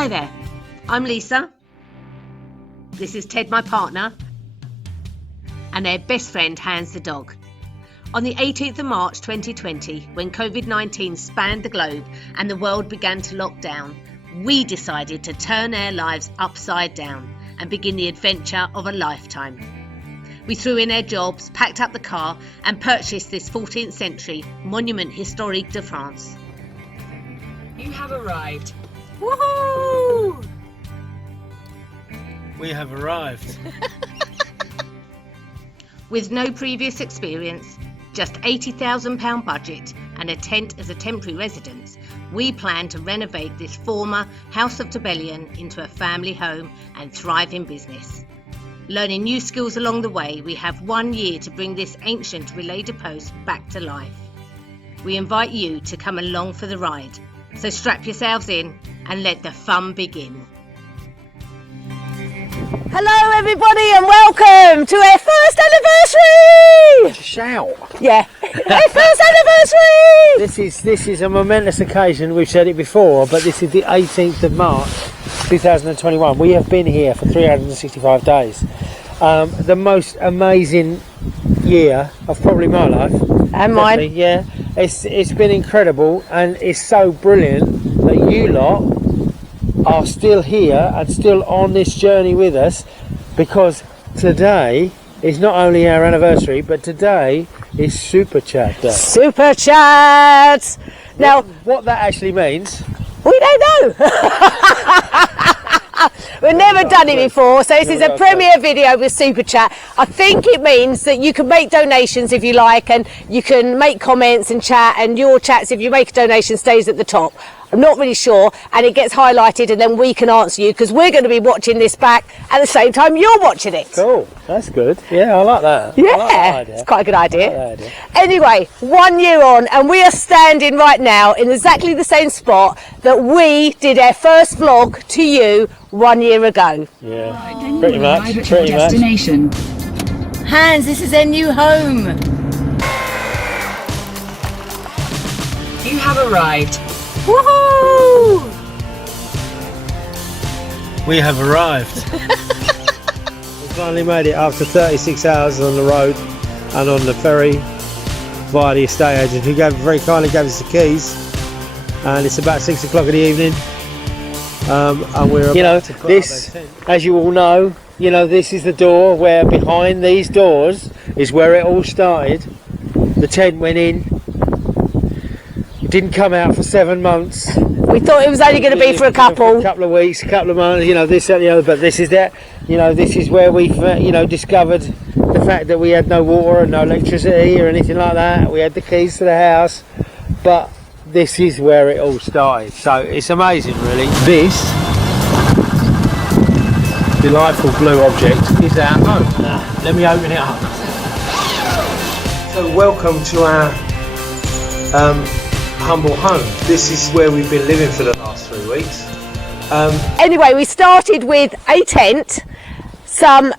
Hi there, I'm Lisa. This is Ted, my partner, and their best friend, Hans the dog. On the 18th of March 2020, when COVID-19 spanned the globe and the world began to lock down, we decided to turn our lives upside down and begin the adventure of a lifetime. We threw in our jobs, packed up the car and purchased this 14th century monument historique de France. You have arrived. Woohoo! We have arrived. With no previous experience, just £80,000 budget and a tent as a temporary residence, we plan to renovate this former House of Tabellion into a family home and thriving business. Learning new skills along the way, we have 1 year to bring this ancient relay de post back to life. We invite you to come along for the ride, so strap yourselves in and let the fun begin. Hello everybody and welcome to our first anniversary! Shout! Yeah, our first anniversary! This is a momentous occasion. We've said it before, but this is the 18th of March 2021. We have been here for 365 days. The most amazing year of probably my life. And mine. Yeah, it's been incredible, and it's so brilliant that you lot are still here and still on this journey with us, because today is not only our anniversary, but today is Super Chat Day. Super Chat! Now, what that actually means, we don't know! We've never done it before, so this is a premiere video with Super Chat. I think it means that you can make donations if you like, and you can make comments and chat, and your chats, if you make a donation, stays at the top. I'm not really sure, and it gets highlighted, and then we can answer you, because we're going to be watching this back at the same time you're watching it. cool, that's good. Yeah, I like that. Yeah, I like that idea. it's quite a good idea. I like that idea. Anyway, 1 year on, and we are standing right now in exactly the same spot that we did our first vlog to you 1 year ago. Yeah, pretty much. Pretty much. Destination. Hans, this is our new home. You have arrived. Woohoo! We have arrived. We finally made it after 36 hours on the road and on the ferry via the estate agent, who very kindly gave us the keys. And it's about 6 o'clock in the evening. And we're about to put this, up our tent. as you all know, this is the door where behind these doors is where it all started. The tent went in, didn't come out for 7 months. We thought it was only going to be for a couple. A couple of weeks, a couple of months, this and the other, but this is that, this is where we've, discovered the fact that we had no water and no electricity or anything like that. We had the keys to the house, but this is where it all started. So it's amazing, really. This delightful blue object is our home. Let me open it up. So welcome to our humble home. This is where we've been living for the last 3 weeks. Anyway, we started with a tent, some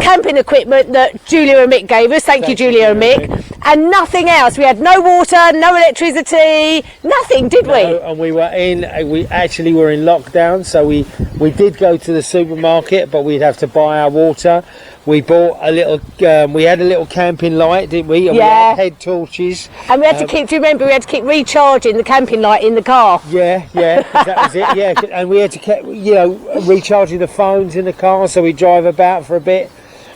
camping equipment that Julia and Mick gave us. Thank you, Julia and Mick. And nothing else. We had no water, no electricity, nothing, did we? No, and we actually were in lockdown, so we did go to the supermarket, but we'd have to buy our water. We bought a little, we had a little camping light, didn't we? And Yeah. we had head torches. And we had to keep, do you remember, we had to keep recharging the camping light in the car. Yeah, that was it, yeah. And we had to keep, recharging the phones in the car, so we drive about for a bit.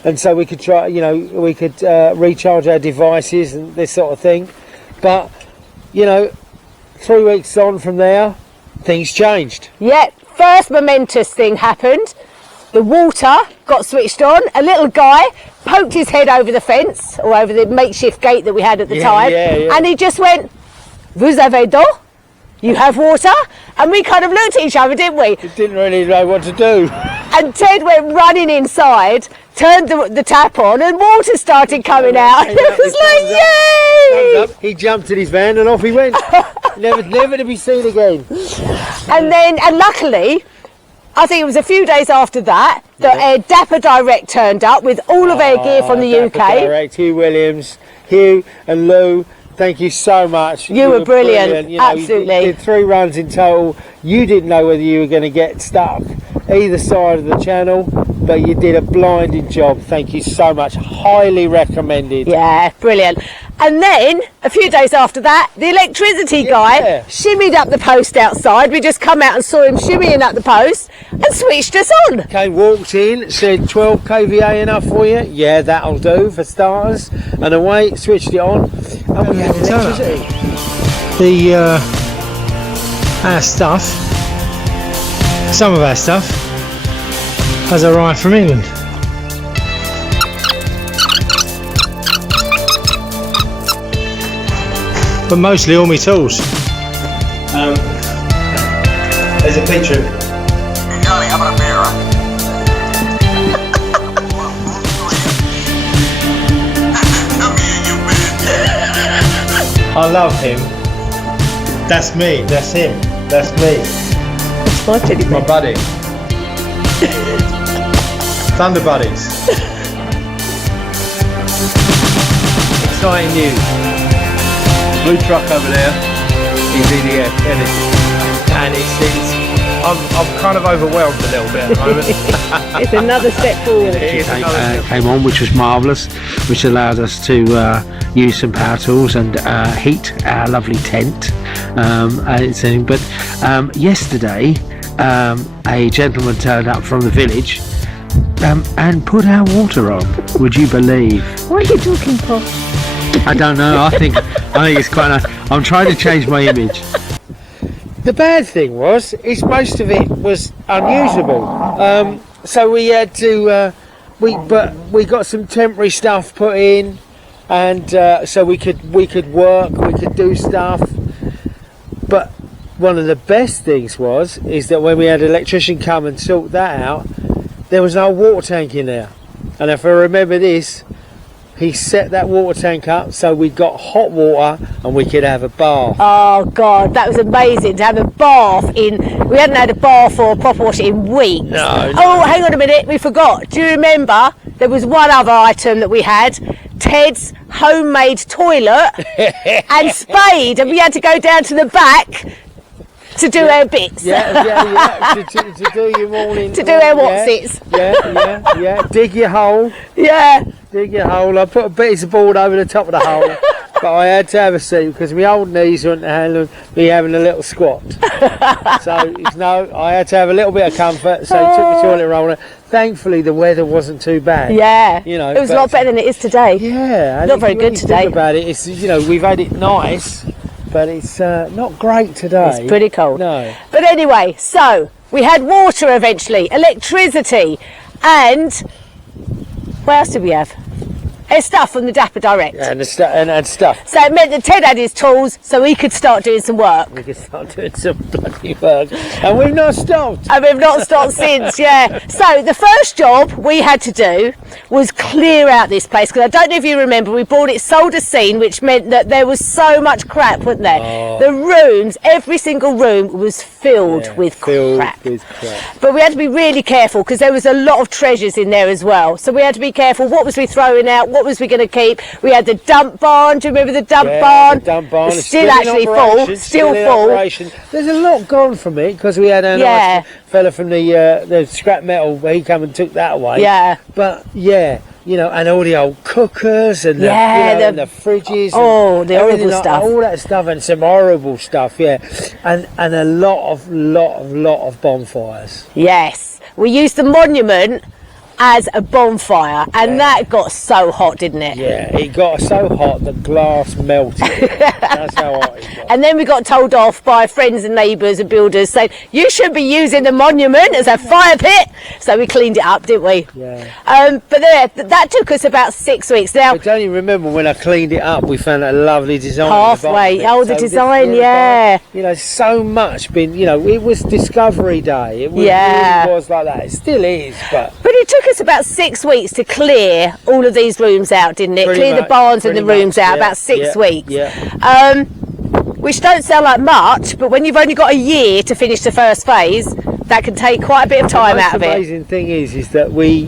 And so we could try, recharge our devices and this sort of thing. But, 3 weeks on from there, things changed. Yeah, first momentous thing happened. The water got switched on. A little guy poked his head over the fence, or over the makeshift gate that we had at the time. Yeah. And he just went, "Vous avez d'eau? You have water?" And we kind of looked at each other, didn't we? Didn't really know what to do. And Ted went running inside, turned the tap on, and water started coming out. And it was like, yay! He jumped in his van and off he went. never to be seen again. And luckily, I think it was a few days after that, that Dapper Direct turned up with all of our gear from the UK. Dapper Direct, Hugh Williams, Hugh and Lou Thank you so much. You were brilliant. You know, Absolutely. You did 3 runs in total. You didn't know whether you were going to get stuck either side of the channel, but you did a blinding job. Thank you so much. Highly recommended. Yeah, brilliant. And then a few days after that, the electricity guy shimmied up the post outside. We just come out and saw him shimmying up the post and switched us on. Came, walked in, said 12 kVA enough for you? Yeah, that'll do for starters. And away, switched it on, and we had electricity. Our stuff, some of our stuff, has arrived from England. But mostly all my tools. There's a picture. Hey Johnny, how about a beer? I love him. That's me. That's him. That's me. That's my teddy My buddy. Thunder buddies. Exciting news. Blue truck over there is EDF energy. And I'm kind of overwhelmed a little bit at the moment. It's another step forward. Came on, which was marvellous, which allowed us to use some power tools and heat our lovely tent. But yesterday, a gentleman turned up from the village and put our water on. Would you believe? What are you talking for? I don't know. I think it's quite nice. I'm trying to change my image. The bad thing is most of it was unusable. So we had to, we got some temporary stuff put in, and so we could work, we could do stuff. But one of the best things is that when we had an electrician come and sort that out, there was no water tank in there. And if I remember this, he set that water tank up so we got hot water and we could have a bath. Oh God, that was amazing to have a bath in. We hadn't had a bath or a proper wash in weeks. No. Oh, hang on a minute, we forgot. Do you remember? There was one other item that we had. Ted's homemade toilet and spade, and we had to go down to the back to do our bits. Yeah. to do your morning. To do our whatsits. Yeah. Dig your hole. Yeah. Dig your hole. I put a piece of board over the top of the hole, but I had to have a seat because my old knees weren't handling me having a little squat. So I had to have a little bit of comfort. So I took the toilet roller. Thankfully, the weather wasn't too bad. Yeah. You know, it was a lot better than it is today. Yeah. Not very good today. Think about it. It's we've had it nice, but it's not great today. It's pretty cold. No. But anyway, so we had water eventually, electricity, and what else did we have? Stuff from the Dapper Direct. And stuff. So it meant that Ted had his tools so he could start doing some work. We could start doing some bloody work. And we've not stopped. And we've not stopped since, yeah. So the first job we had to do was clear out this place, because I don't know if you remember, we bought it sold as seen, which meant that there was so much crap, wasn't there? Oh. The rooms, every single room was filled with crap. But we had to be really careful because there was a lot of treasures in there as well. So we had to be careful. What was we throwing out? What was we going to keep? We had the dump barn. Do you remember the dump barn? The dump barn. It's still actually full. Still full. There's a lot gone from it because we had a nice fella from the scrap metal. He come and took that away. Yeah. But yeah, and all the old cookers and and the fridges. Oh, the horrible stuff. All that stuff and some horrible stuff. Yeah, and a lot of bonfires. Yes, we used the monument as a bonfire, and that got so hot, didn't it? Yeah, it got so hot the glass melted. That's how hot it got. And then we got told off by friends and neighbours and builders saying, you should be using the monument as a fire pit. So we cleaned it up, didn't we? Yeah. But that took us about 6 weeks. Now, I don't even remember when I cleaned it up, we found a lovely design. Halfway, the design, yeah. So much been, it was Discovery Day. It really was like that. It still is, but it took us about 6 weeks to clear all of these rooms out, didn't it? Clear the barns and the rooms out, about 6 weeks. Yeah. Which don't sound like much, but when you've only got a year to finish the first phase, that can take quite a bit of time out of it. The amazing thing is that we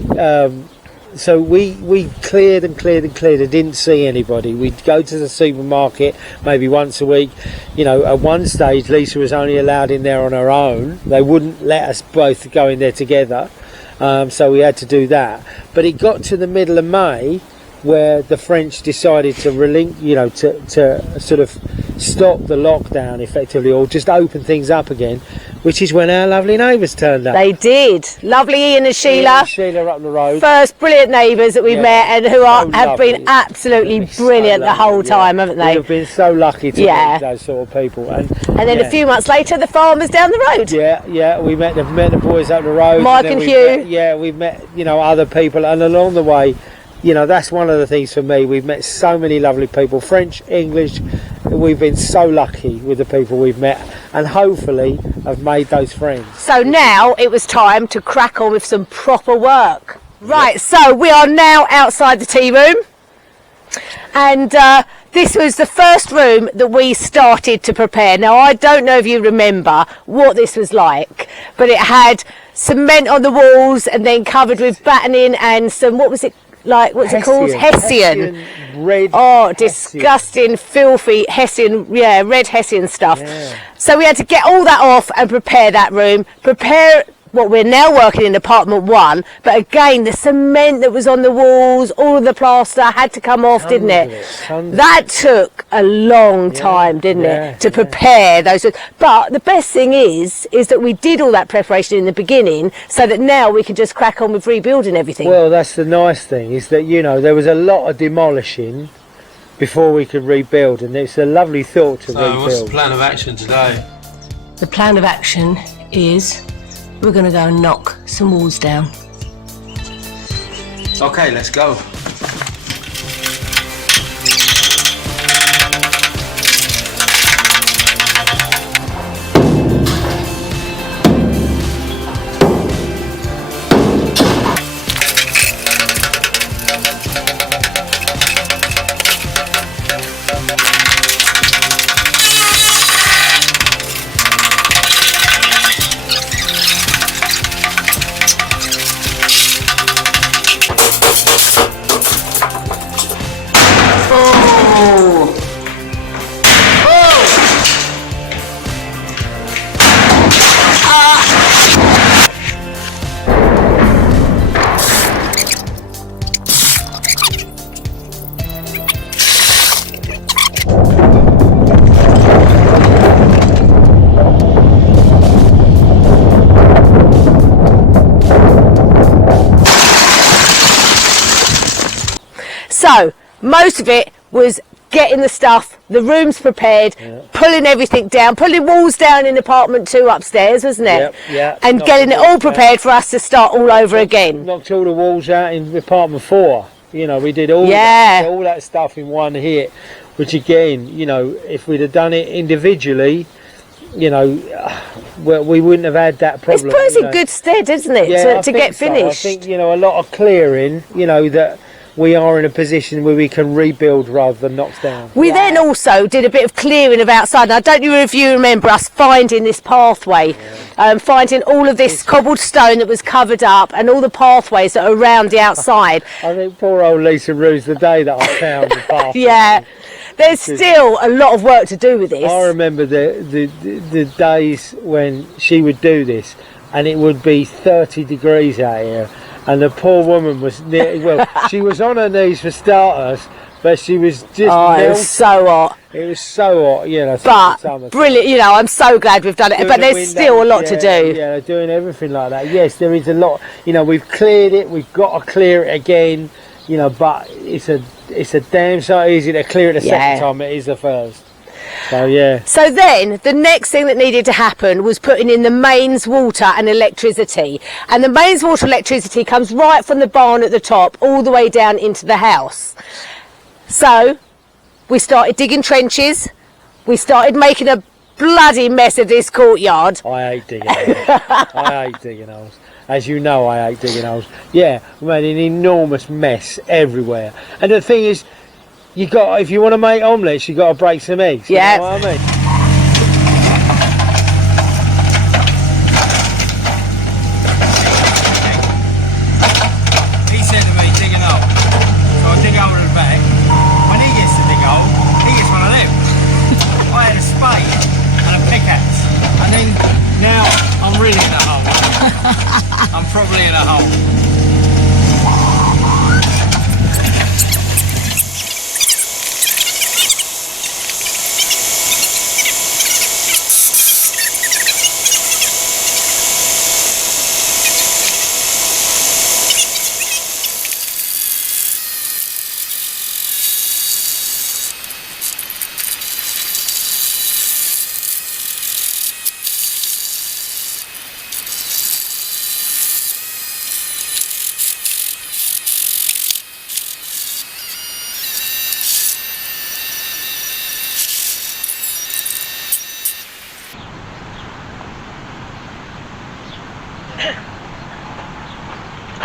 so we cleared and cleared and cleared and didn't see anybody. We'd go to the supermarket maybe once a week. You know, at one stage Lisa was only allowed in there on her own. They wouldn't let us both go in there together, so we had to do that. But it got to the middle of May where the French decided to to sort of stop the lockdown effectively, or just open things up again, which is when our lovely neighbours turned up. They did. Lovely Ian and Sheila. Sheila up the road. First brilliant neighbours that we met, and who have lovely. been absolutely So brilliant the whole lovely, time, haven't they? We've been so lucky to Yeah. meet those sort of people. And then a few months later, the farmers down the road. Yeah, we met the boys up the road. Mike then and we Hugh. We've met, other people, and along the way, that's one of the things for me. We've met so many lovely people, French, English. We've been so lucky with the people we've met, and hopefully have made those friends. So now it was time to crack on with some proper work. Right, so we are now outside the tea room, and this was the first room that we started to prepare. Now, I don't know if you remember what this was like, but it had cement on the walls and then covered with battening and some, what's it called? Hessian. Red. Oh, disgusting, filthy Hessian, red Hessian stuff. Yeah. So we had to get all that off and prepare that room, prepare what we're now working in apartment 1, but again, the cement that was on the walls, all of the plaster had to come off, didn't it? That took a long time, didn't it, to prepare those. But the best thing is that we did all that preparation in the beginning, so that now we can just crack on with rebuilding everything. Well, that's the nice thing, is that, there was a lot of demolishing before we could rebuild, and it's a lovely thought to rebuild. What's the plan of action today? The plan of action is we're going to go and knock some walls down. Okay, let's go. So most of it was getting the stuff, the rooms prepared, pulling everything down, pulling walls down in apartment 2 upstairs, wasn't it? And getting it all prepared for us to start all over again. Knocked all the walls out in apartment 4. We did all that stuff in one hit, which again, if we'd have done it individually, we wouldn't have had that problem. It's put us in good stead, isn't it, to get finished? I think, a lot of clearing, that we are in a position where we can rebuild rather than knock down. We then also did a bit of clearing of outside. Now, don't you if you remember us finding this pathway, finding all of this cobbled stone that was covered up and all the pathways that are around the outside. I think poor old Lisa rues the day that I found the pathway. Yeah. There's still a lot of work to do with this. I remember the days when she would do this, and it would be 30 degrees out here, and the poor woman was she was on her knees for starters, but she was just it was so hot. It was so hot, but brilliant. I'm so glad we've done it, but there's still a lot to do. Yeah, doing everything like that. Yes, there is a lot. We've cleared it, we've got to clear it again, but it's a damn so easy to clear it the second time it is the first. So then the next thing that needed to happen was putting in the mains water and electricity, and the mains water electricity comes right from the barn at the top all the way down into the house. So we started digging trenches, we started making a bloody mess of this courtyard. I hate digging holes. I hate digging holes. As you know, I hate digging holes. Yeah, we made an enormous mess everywhere. And the thing is, if you want to make omelettes, you got to break some eggs. You know what I mean? He said to me, digging really in a hole. I'm probably in a hole.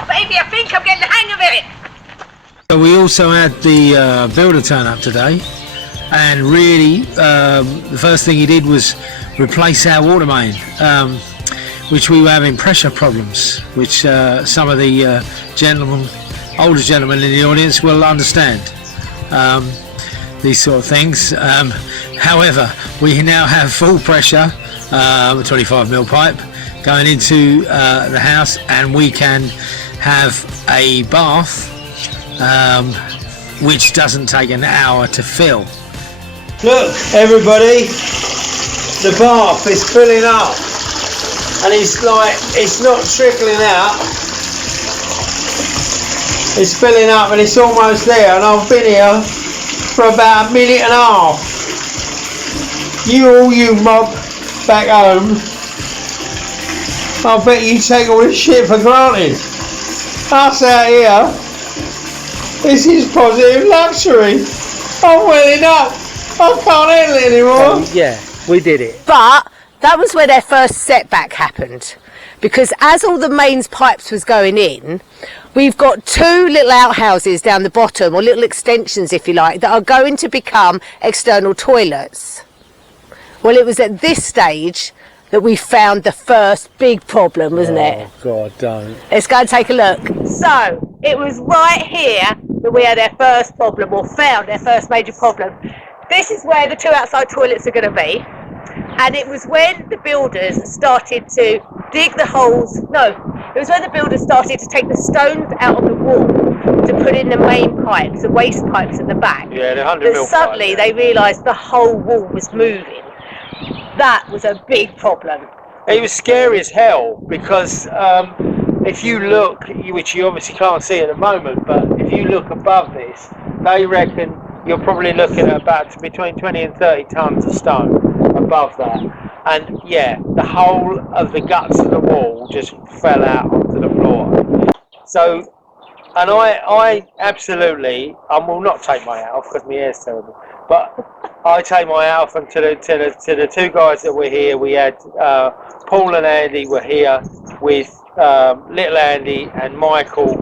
Baby, I think I'm getting the hang of it. So we also had the builder turn up today, and really the first thing he did was replace our water main, which we were having pressure problems, which some of the older gentlemen in the audience will understand these sort of things. However, we now have full pressure, 25mm pipe going into the house, and we can have a bath which doesn't take an hour to fill. Look, everybody, the bath is filling up, and it's not trickling out. It's filling up, and it's almost there. And I've been here for about a minute and a half. You mob back home, I bet you take all this shit for granted. Us out here, this is positive luxury. I'm welling up. I can't handle it anymore. Yeah, we did it. But that was where their first setback happened, because as all the mains pipes was going in, we've got two little outhouses down the bottom, or little extensions if you like, that are going to become external toilets. Well, it was at this stage that we found the first big problem, wasn't it? Oh God, don't. Let's go and take a look. So it was right here that we had our first problem, or found our first major problem. This is where the two outside toilets are going to be, and it was when the builders started to dig the holes. No, it was when the builders started to take the stones out of the wall to put in the main pipes, the waste pipes at the back. Yeah, the 100mm But suddenly they realised the whole wall was moving. That was a big problem. It was scary as hell, because if you look, which you obviously can't see at the moment, but if you look above this, they reckon you're probably looking at about between 20 and 30 tons of stone above that. And yeah, the whole of the guts of the wall just fell out onto the floor. So, and I absolutely, I will not take my hat off because my hair's terrible, but I take my hat off, and to the two guys that were here. We had Paul and Andy were here with little Andy and Michael,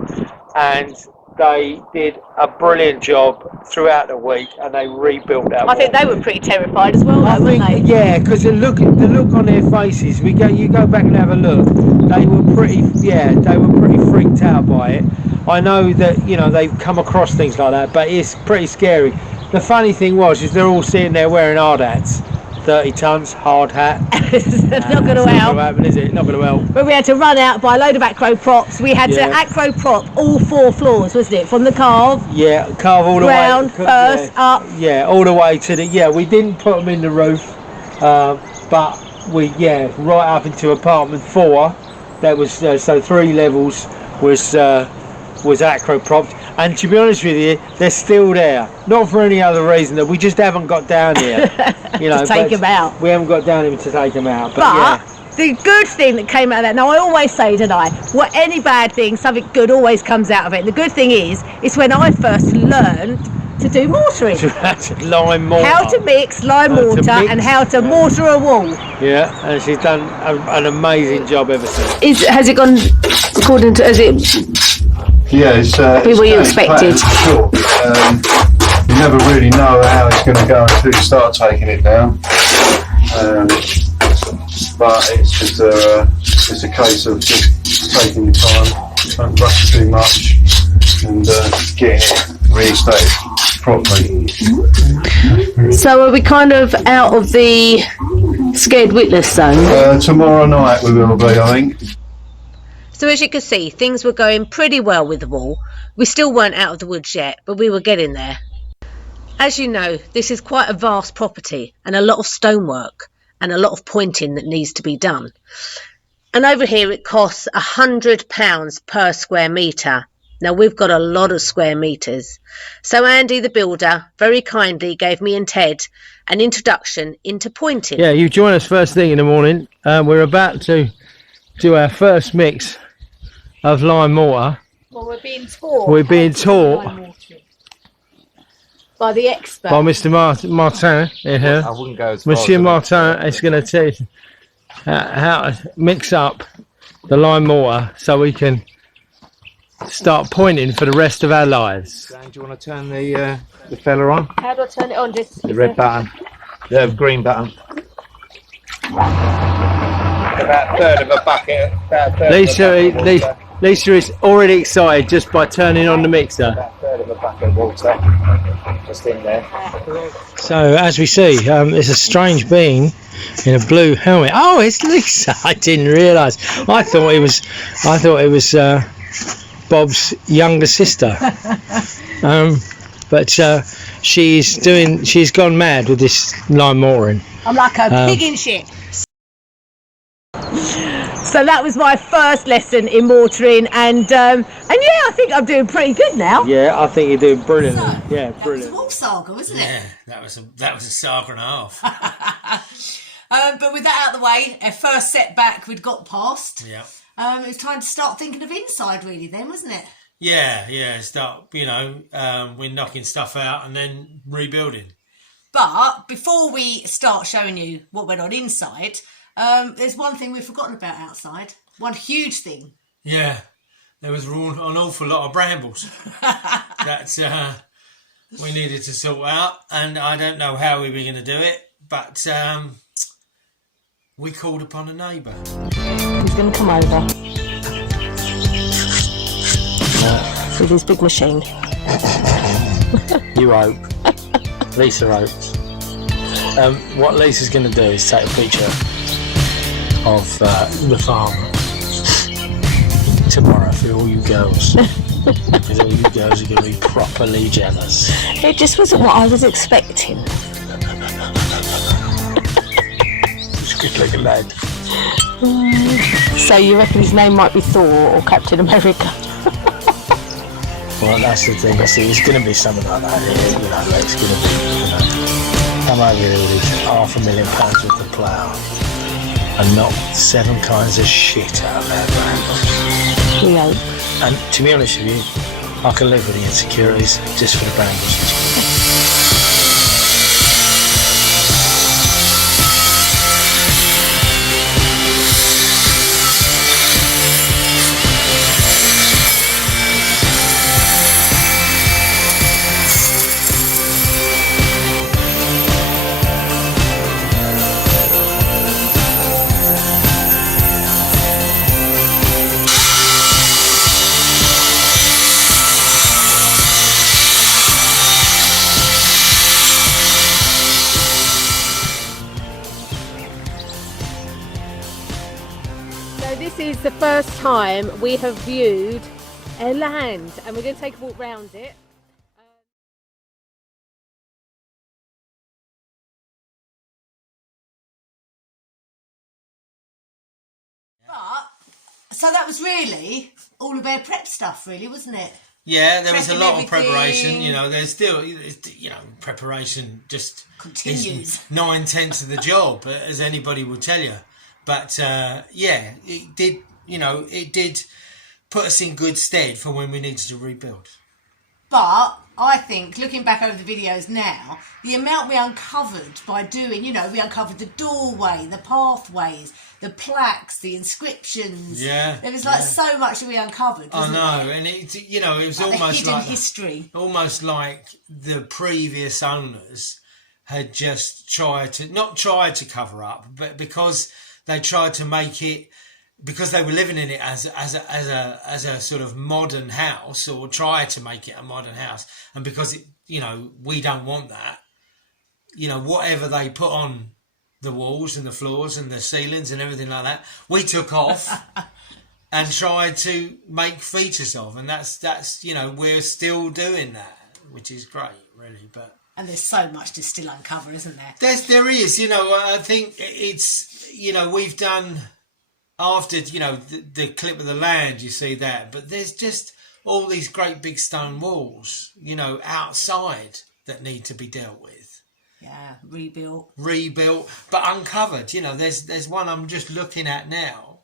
and they did a brilliant job throughout the week, and they rebuilt that wall. I think they were pretty terrified as well, though, weren't they? Yeah, because the look on their faces. You go back and have a look. They were pretty freaked out by it. I know that they've come across things like that, but it's pretty scary. The funny thing is they're all sitting there wearing hard hats. 30 tons, hard hat. It's not going to help. Not going to happen, is it? Not going to help. But we had to run out, buy a load of acro props. We had to acro prop all 4 floors, wasn't it? From the carve. Yeah, carve all the way. Ground, first, up. Yeah, all the way to the. Yeah, we didn't put them in the roof, but right up into apartment 4. That was so 3 levels was acro propped. And to be honest with you, they're still there. Not for any other reason, that we just haven't got down here. To take them out. We haven't got down here to take them out. But the good thing that came out of that, now I always say, don't I, any bad thing, something good always comes out of it. The good thing is when I first learned to do mortaring. Lime mortar. How to mix lime mortar and how to mortar a wall. Yeah, and she's done an amazing job ever since. Has it gone according to, Yeah, it's what you expected? Sure. You never really know how it's going to go until you start taking it down. But it's just a case of just taking your time, don't rush too much, and getting it reinstated properly. So are we kind of out of the scared witless zone? Tomorrow night we will be, I think. So as you can see, things were going pretty well with the wall. We still weren't out of the woods yet, but we were getting there. As you know, this is quite a vast property and a lot of stonework and a lot of pointing that needs to be done. And over here it costs £100 per square metre. Now we've got a lot of square metres. So Andy the builder very kindly gave me and Ted an introduction into pointing. Yeah, you join us first thing in the morning. We're about to do our first mix of lime mortar. Well, we're being taught. We're being taught by the expert. by Mr. Martin here. I wouldn't go as Monsieur Martin is going to teach how to mix up the lime mortar so we can start pointing for the rest of our lives. Do you want to turn the fella on? How do I turn it on? Just The red button. The green button. About a third of a bucket. Lisa is already excited just by turning on the mixer. About a third of a bucket of water. Just in there. So as we see, it's a strange being in a blue helmet. Oh, it's Lisa! I didn't realise. I thought it was Bob's younger sister. But she's gone mad with this lime mooring. I'm like a pig in shit. So that was my first lesson in mortaring, and yeah, I think I'm doing pretty good now. Yeah, I think you're doing brilliant. Yeah, brilliant. It was a whole saga, wasn't it? Yeah, that was a saga and a half. But with that out of the way, our first setback we'd got past. Yeah. It was time to start thinking of inside, really, then, wasn't it? Yeah. Start, we're knocking stuff out and then rebuilding. But before we start showing you what went on inside, there's one thing we've forgotten about outside. One huge thing. Yeah, there was an awful lot of brambles that we needed to sort out, and I don't know how we were going to do it, but we called upon a neighbour. He's going to come over with his big machine. You hope. Lisa hopes. What Lisa's going to do is take a picture of the farm tomorrow for all you girls. Because all you girls are going to be properly jealous. It just wasn't what I was expecting. He's a good looking lad. So you reckon his name might be Thor or Captain America? Well, that's the thing. I see, it's going to be something like that. It's going to be, come over here with £500,000 worth of plough and knock 7 kinds of shit out of that brambles. We hope. And to be honest with you, I can live with the insecurities just for the brambles. This is the first time we have viewed a land, and we're going to take a walk round it. So that was really all of our prep stuff, really, wasn't it? Yeah, there was a lot of everything. preparation. There's still, preparation just continues. 9/10 of the job, as anybody will tell you. But it did. It did put us in good stead for when we needed to rebuild. But I think, looking back over the videos now, the amount we uncovered by doing, we uncovered the doorway, the pathways, the plaques, the inscriptions. Yeah. There was so much that we uncovered. I know, and it was like almost the hidden like history. Almost like the previous owners had just not tried to cover up, but because they tried to make it because they were living in it as a sort of modern house, or try to make it a modern house, and because it, we don't want that, whatever they put on the walls and the floors and the ceilings and everything like that, we took off and tried to make features of, and that's we're still doing that, which is great, really. But and there's so much to still uncover, isn't there? There is, I think it's, we've done, after, the clip of the land, you see that, but there's just all these great big stone walls, outside that need to be dealt with. Yeah, rebuilt, but uncovered. There's one I'm just looking at now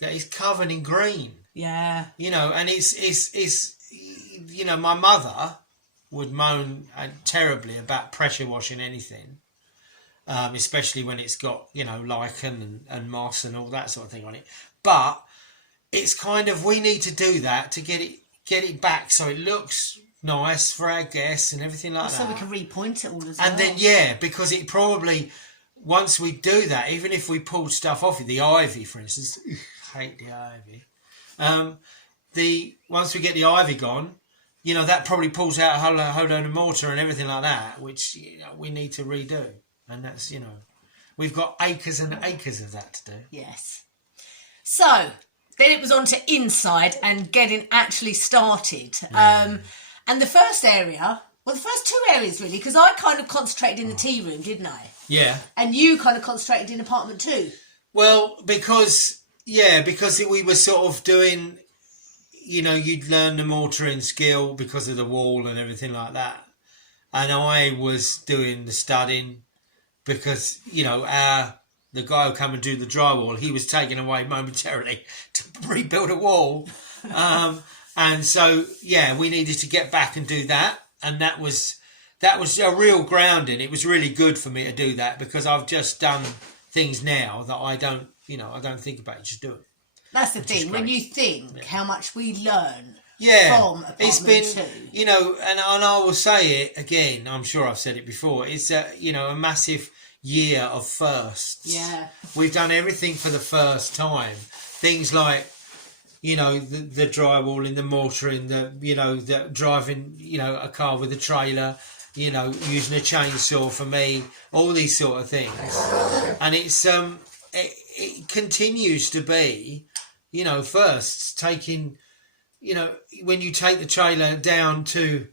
that is covered in green. Yeah. And it's my mother would moan terribly about pressure washing anything, especially when it's got, lichen and moss and all that sort of thing on it. But it's kind of, we need to do that to get it back so it looks nice for our guests and everything like that. So we can repoint it all as well. And then, because it probably, once we do that, even if we pulled stuff off it, the ivy, for instance, hate the ivy. Once we get the ivy gone, that probably pulls out a whole load of mortar and everything like that, which we need to redo. And that's, we've got acres and acres of that to do. Yes. So then it was on to inside and getting actually started. And the first area, the first two areas really, because I kind of concentrated in the tea room, didn't I? Yeah. And you kind of concentrated in apartment 2. Well, because we were sort of doing, you'd learn the mortaring skill because of the wall and everything like that. And I was doing the studding because, the guy who come and do the drywall, he was taken away momentarily to rebuild a wall. And so, we needed to get back and do that. And that was a real grounding. It was really good for me to do that because I've just done things now that I don't think about it, just do it. That's the thing. When you think how much we learn from apartment it's been, 2. and I will say it again, I'm sure I've said it before, it's a massive year of firsts. Yeah. We've done everything for the first time. Things like, the drywalling, the mortaring, the driving, a car with a trailer, using a chainsaw for me, all these sort of things. And it's, it continues to be, firsts, taking, when you take the trailer down to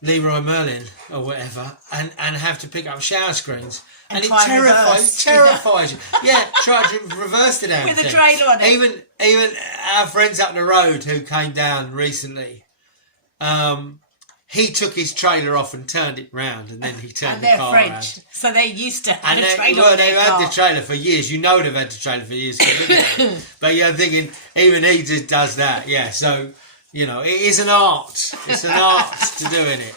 Leroy Merlin or whatever and have to pick up shower screens. And it terrifies you. Yeah, try to reverse the damn with thing. a trailer on it. Even our friends up the road who came down recently, he took his trailer off and turned it round, and then he turned the car French, around. So they used to have and a trailer on they've their had car. the trailer for years. They've had the trailer for years. But I'm thinking, even he just does that. Yeah, so, it is an art. It's an art to doing it.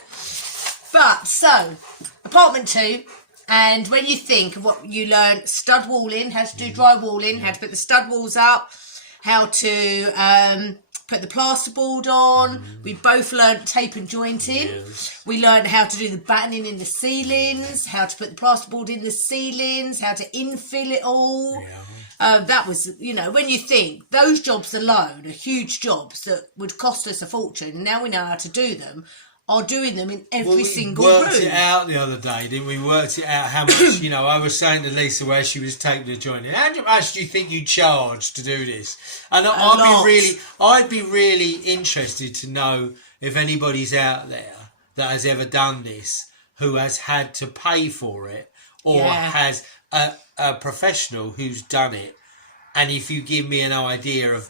But, so, apartment 2... And when you think of what you learn, stud walling, how to do dry walling, how to put the stud walls up, how to put the plasterboard on. We both learned tape and jointing. Yes. We learned how to do the battening in the ceilings, how to put the plasterboard in the ceilings, how to infill it all. Yeah. That was, when you think, those jobs alone are huge jobs that would cost us a fortune. And now we know how to do them. Are doing them in every single room. We worked it out the other day, didn't we? Worked it out how much, I was saying to Lisa where she was taking the joining, how much do you think you charge to do this? And I'd be really interested to know if anybody's out there that has ever done this, who has had to pay for it, or has a professional who's done it. And if you give me an idea of,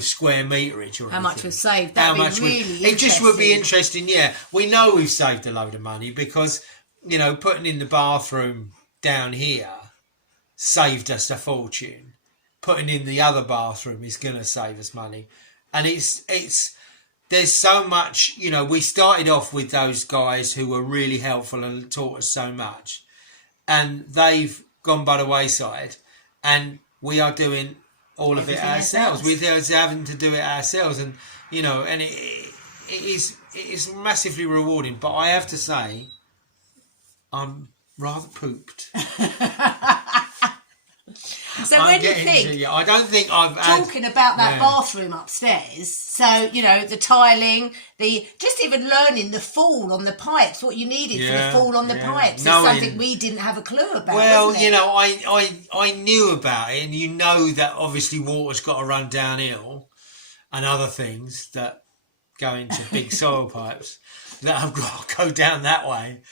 square meterage or how anything. much was saved. That'd be really interesting. It just would be interesting, yeah. We know we've saved a load of money because, putting in the bathroom down here saved us a fortune. Putting in the other bathroom is going to save us money. And there's so much, we started off with those guys who were really helpful and taught us so much. And they've gone by the wayside. And we are doing all of it ourselves. We're having to do it ourselves, and and it is massively rewarding. But I have to say, I'm rather pooped. So I'm when you getting think, to you. I don't think I've had, talking about that Yeah. bathroom upstairs, so you know the tiling, the just even learning the fall on the pipes, what you needed for Yeah, the fall on the yeah. pipes is Knowing- something we didn't have a clue about. Well, wasn't it? you know, I knew about it, and you know that obviously water's got to run downhill, and other things that go into big soil pipes that have got to go down that way,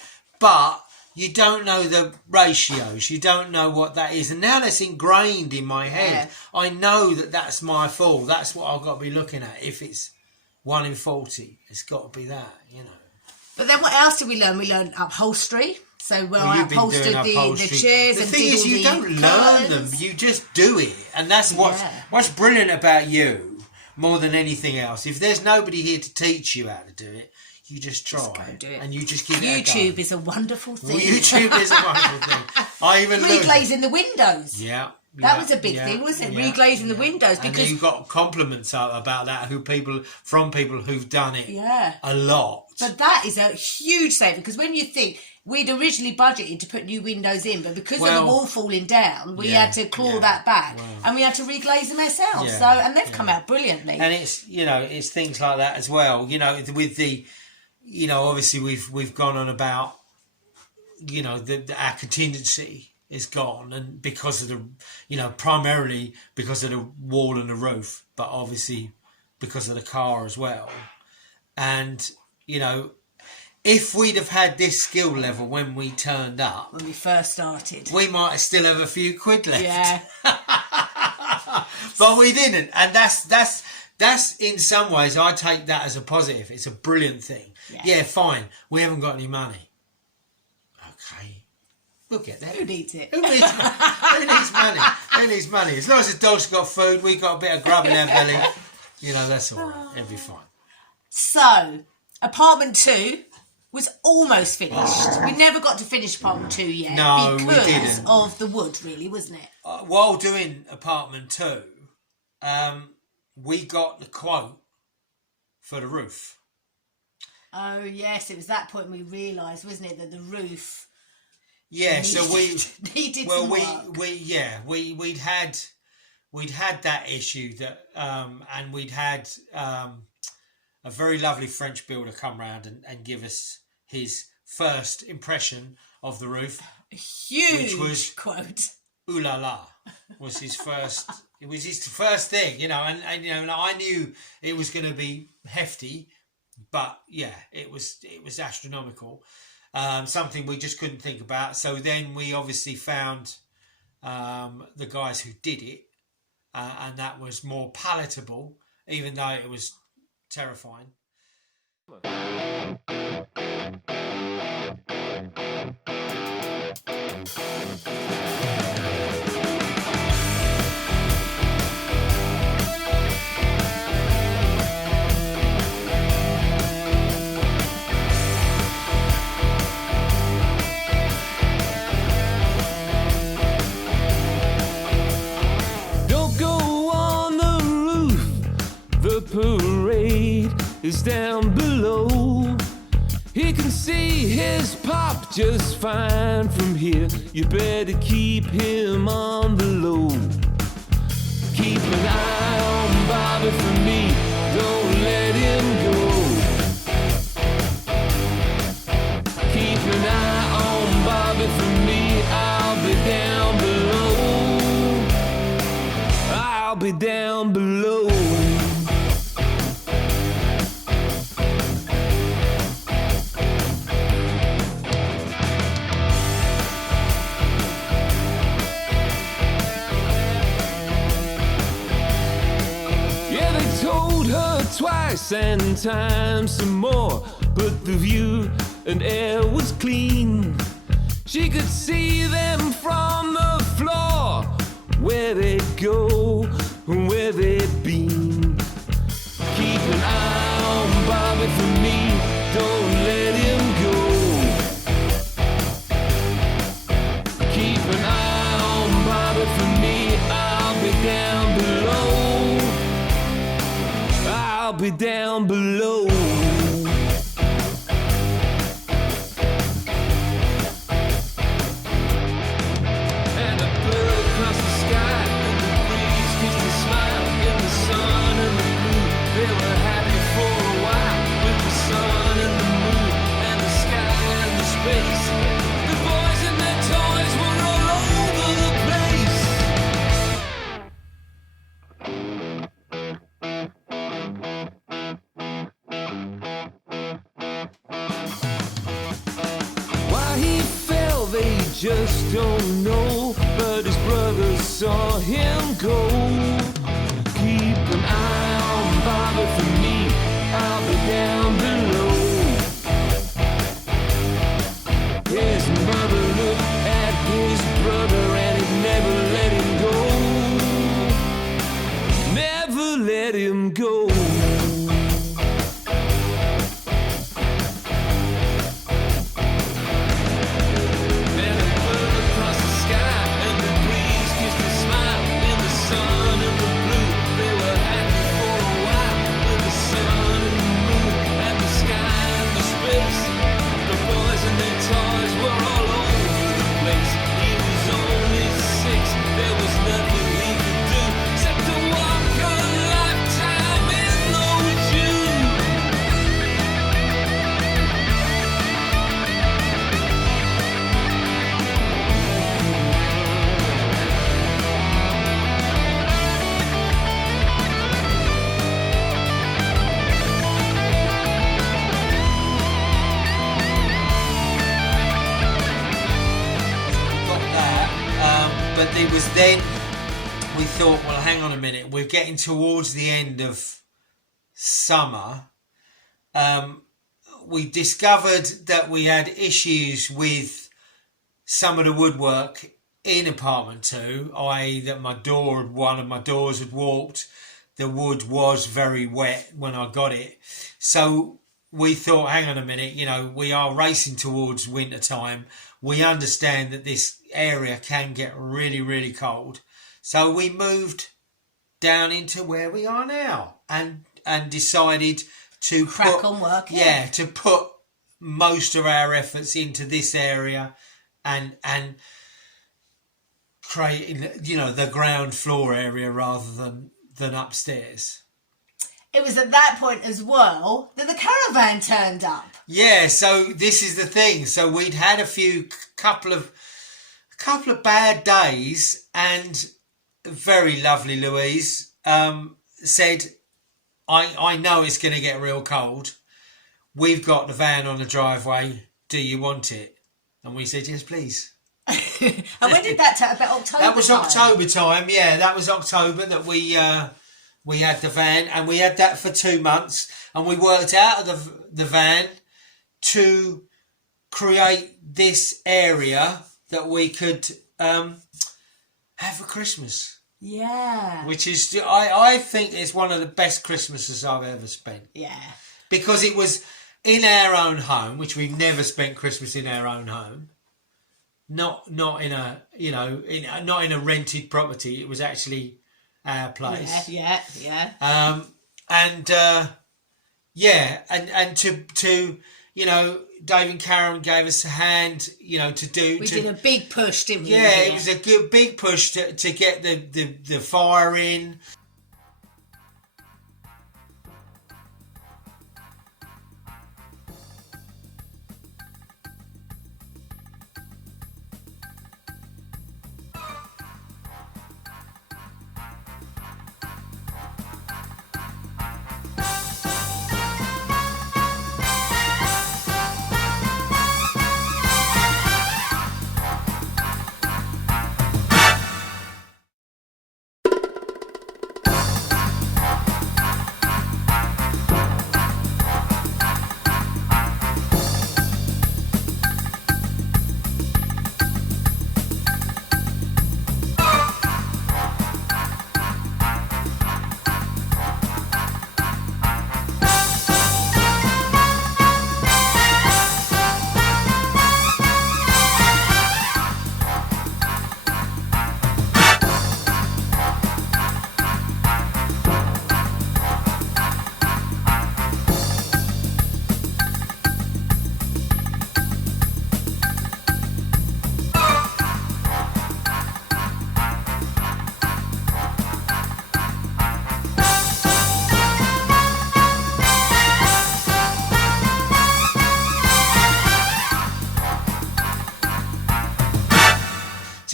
but you don't know the ratios. You don't know what that is, and now that's ingrained in my head. I know that that's my fall. That's what I've got to be looking at. If it's 1 in 40, it's got to be that. You know. But then what else did we learn? We learned upholstery. So Well, I you've been upholstered doing the upholstery. chairs The and thing did is, all you the don't learn them. curtains. You just do it, and that's what's brilliant about you more than anything else. If there's nobody here to teach you how to do it, you just try do it. and you just give it a go. YouTube is a wonderful thing. Well, YouTube is a wonderful thing. I even learned. Reglazing the windows. Yeah. That was a big thing, wasn't it? Reglazing the windows, and because you got compliments about that from people who've done it a lot. But that is a huge saving, because when you think we'd originally budgeted to put new windows in, but because of the wall falling down, we had to claw that back, and we had to reglaze them ourselves. So, and they've come out brilliantly. And it's, you know, it's things like that as well. You know, with the, you know, obviously we've gone on about, you know, our contingency is gone, and because of the, you know, primarily because of the wall and the roof, but obviously because of the car as well. And, you know, if we'd have had this skill level when we turned up, when we first started, we might still have a few quid left. Yeah. But we didn't, and that's in some ways I take that as a positive. It's a brilliant thing. Yeah, fine. We haven't got any money. Okay, we'll get there. Who needs it? Who needs money? Who needs money? As long as the dog's got food, we got a bit of grub in our belly. You know, that's all right. It'll be fine. So, apartment 2 was almost finished. We never got to finish apartment 2 yet. No, we because didn't. of the wood, really, wasn't it? While doing apartment 2, we got the quote for the roof. Oh yes, it was that point we realised, wasn't it, that the roof. Yeah, so we needed well some we'd had that issue that and we'd had a very lovely French builder come round and give us his first impression of the roof. Huge which was quote. Ooh la la was his first. It was his first thing, you know, and you know, and I knew it was going to be hefty, but yeah, it was astronomical. Something we just couldn't think about. So then we obviously found the guys who did it, and that was more palatable, even though it was terrifying. Don't go on the roof, the parade is down below. He can see his pop just fine from here. You better keep him on the low. Keep an eye on Bobby for me, don't let him go. Keep an eye on Bobby for me, I'll be down below. I'll be down below. Yeah, they told her twice and times some more, but the view and air was clean. She could see them from the floor, where they'd go, where they'd been. Keep an eye on Bobby for me, don't let him go. Keep an eye on Bobby for me, I'll be down below. I'll be down below. And a bird across the sky don't know, but his brother saw him go. Keep an eye on Bobby for me, I'll be down below. His mother looked at his brother and it never let him go. Never let him go. But it was then we thought, well, hang on a minute, we're getting towards the end of summer. We discovered that we had issues with some of the woodwork in apartment 2, i.e. that one of my doors had warped. The wood was very wet when I got it. So we thought, hang on a minute, we are racing towards winter time. We understand that this area can get really, really cold. So we moved down into where we are now and decided to crack on work. Yeah, to put most of our efforts into this area and creating, the ground floor area rather than upstairs. It was at that point as well that the caravan turned up. Yeah, so this is the thing. So we'd had a couple of bad days, and very lovely Louise said, I know it's going to get real cold. We've got the van on the driveway. Do you want it? And we said, yes, please. And when did that take? About October? That was October time. Yeah, that was October that we had the van, and we had that for 2 months, and we worked out of the van to create this area that we could have for Christmas. Yeah. Which is, I think it's one of the best Christmases I've ever spent. Yeah. Because it was in our own home, which we've never spent Christmas in our own home. Not in a, not in a rented property. It was actually our place. Yeah. And to Dave and Karen gave us a hand, to do. We did a big push, didn't we? Yeah, it was a good big push to get the fire in.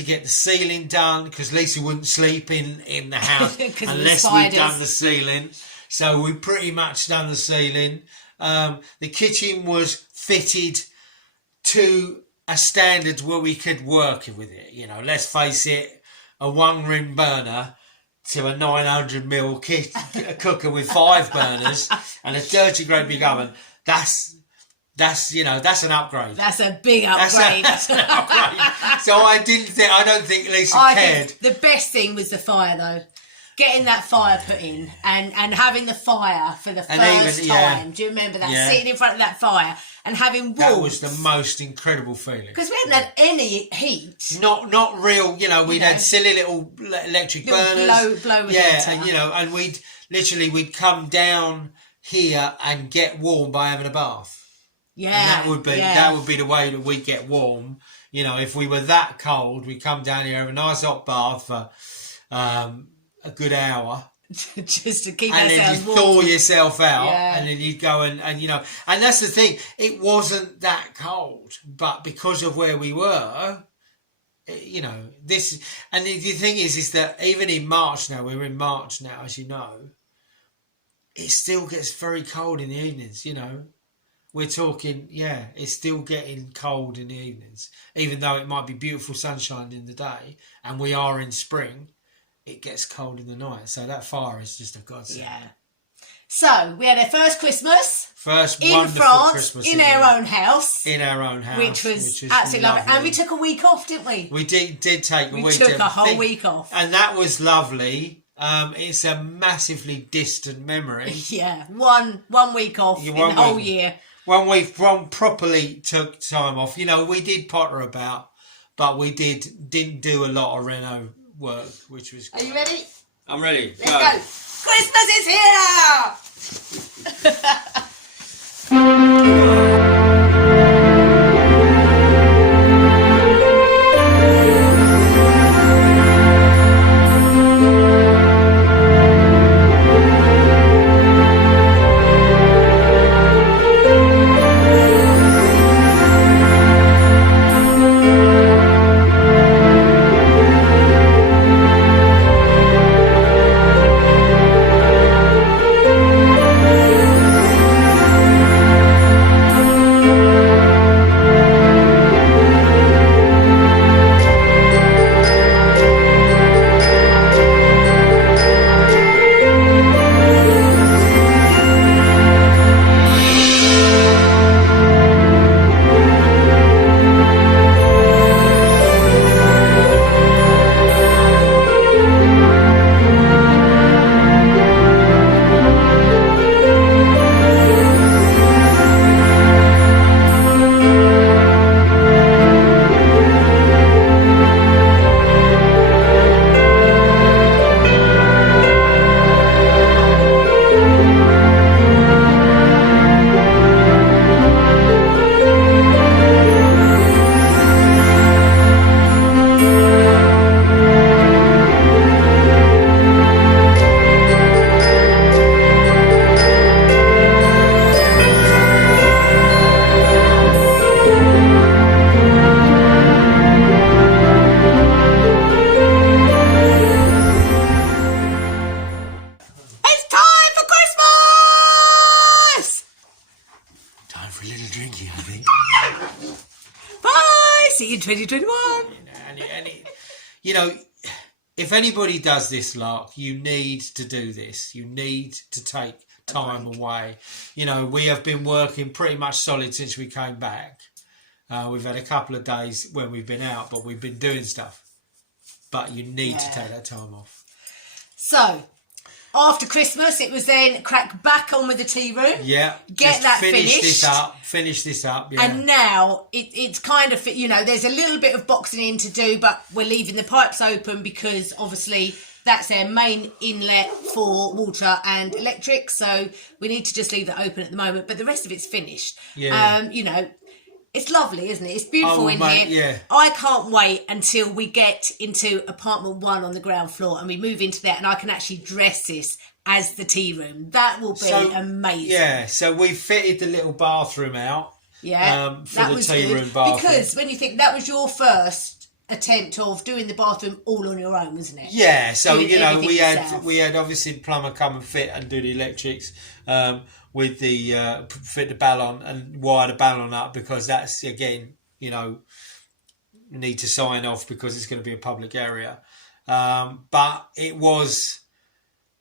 Get the ceiling done, because Lisa wouldn't sleep in the house unless we'd done the ceiling. So we pretty much done the ceiling. The kitchen was fitted to a standard where we could work with it. You know, let's face it, a 1-ring burner to a 900 cooker with 5 burners and a dirty great big oven. That's an upgrade. That's a big upgrade. That's an upgrade. So I don't think Lisa cared. Think the best thing was the fire, though. Getting that fire put in and having the fire for the first time. Do you remember that? Yeah. Sitting in front of that fire and having warmth. That was the most incredible feeling. Because we hadn't had any heat. Not real, we'd had silly little electric burners. Blow with and we'd come down here and get warm by having a bath. Yeah. And that would be the way that we get warm. If we were that cold, we'd come down here, have a nice hot bath for a good hour. Just to keep and ourselves then you warm. thaw yourself out, Yeah. and then you'd go and that's the thing. It wasn't that cold, but because of where we were, this. And the thing is that even in March now, we're in March now, as you know, it still gets very cold in the evenings. We're talking, it's still getting cold in the evenings, even though it might be beautiful sunshine in the day, and we are in spring. It gets cold in the night, so that fire is just a godsend. Yeah. So we had our first Christmas. First in wonderful France, Christmas in our own house. In our own house, which was absolutely lovely. And we took a week off, didn't we? We did take a week. We took a whole week off, and that was lovely. It's a massively distant memory. Yeah, one week off in the whole year. One properly took time off. We did potter about, but we didn't do a lot of reno work, which was. Are you ready? I'm ready. Let's go. Christmas is here. See you in 2021. If anybody does this lark, you need to do this. You need to take time away. We have been working pretty much solid since we came back. We've had a couple of days when we've been out, but we've been doing stuff. But you need to take that time off. So, after Christmas, it was then crack back on with the tea room. Yeah. Get that finished. Finish this up. Yeah. And now it's kind of, there's a little bit of boxing in to do, but we're leaving the pipes open because obviously that's our main inlet for water and electric. So we need to just leave that open at the moment. But the rest of it's finished. Yeah. It's lovely, isn't it? It's beautiful in mate, here. Yeah. I can't wait until we get into apartment 1 on the ground floor and we move into that and I can actually dress this as the tea room. That will be amazing. Yeah, so we fitted the little bathroom out. Yeah, for the tea room bathroom. Because when you think that was your first attempt of doing the bathroom all on your own, wasn't it? Yeah, so Doing everything yourself. we had obviously plumber come and fit and do the electrics with the fit the ballon and wire the ballon up because that's again need to sign off because it's going to be a public area. But it was,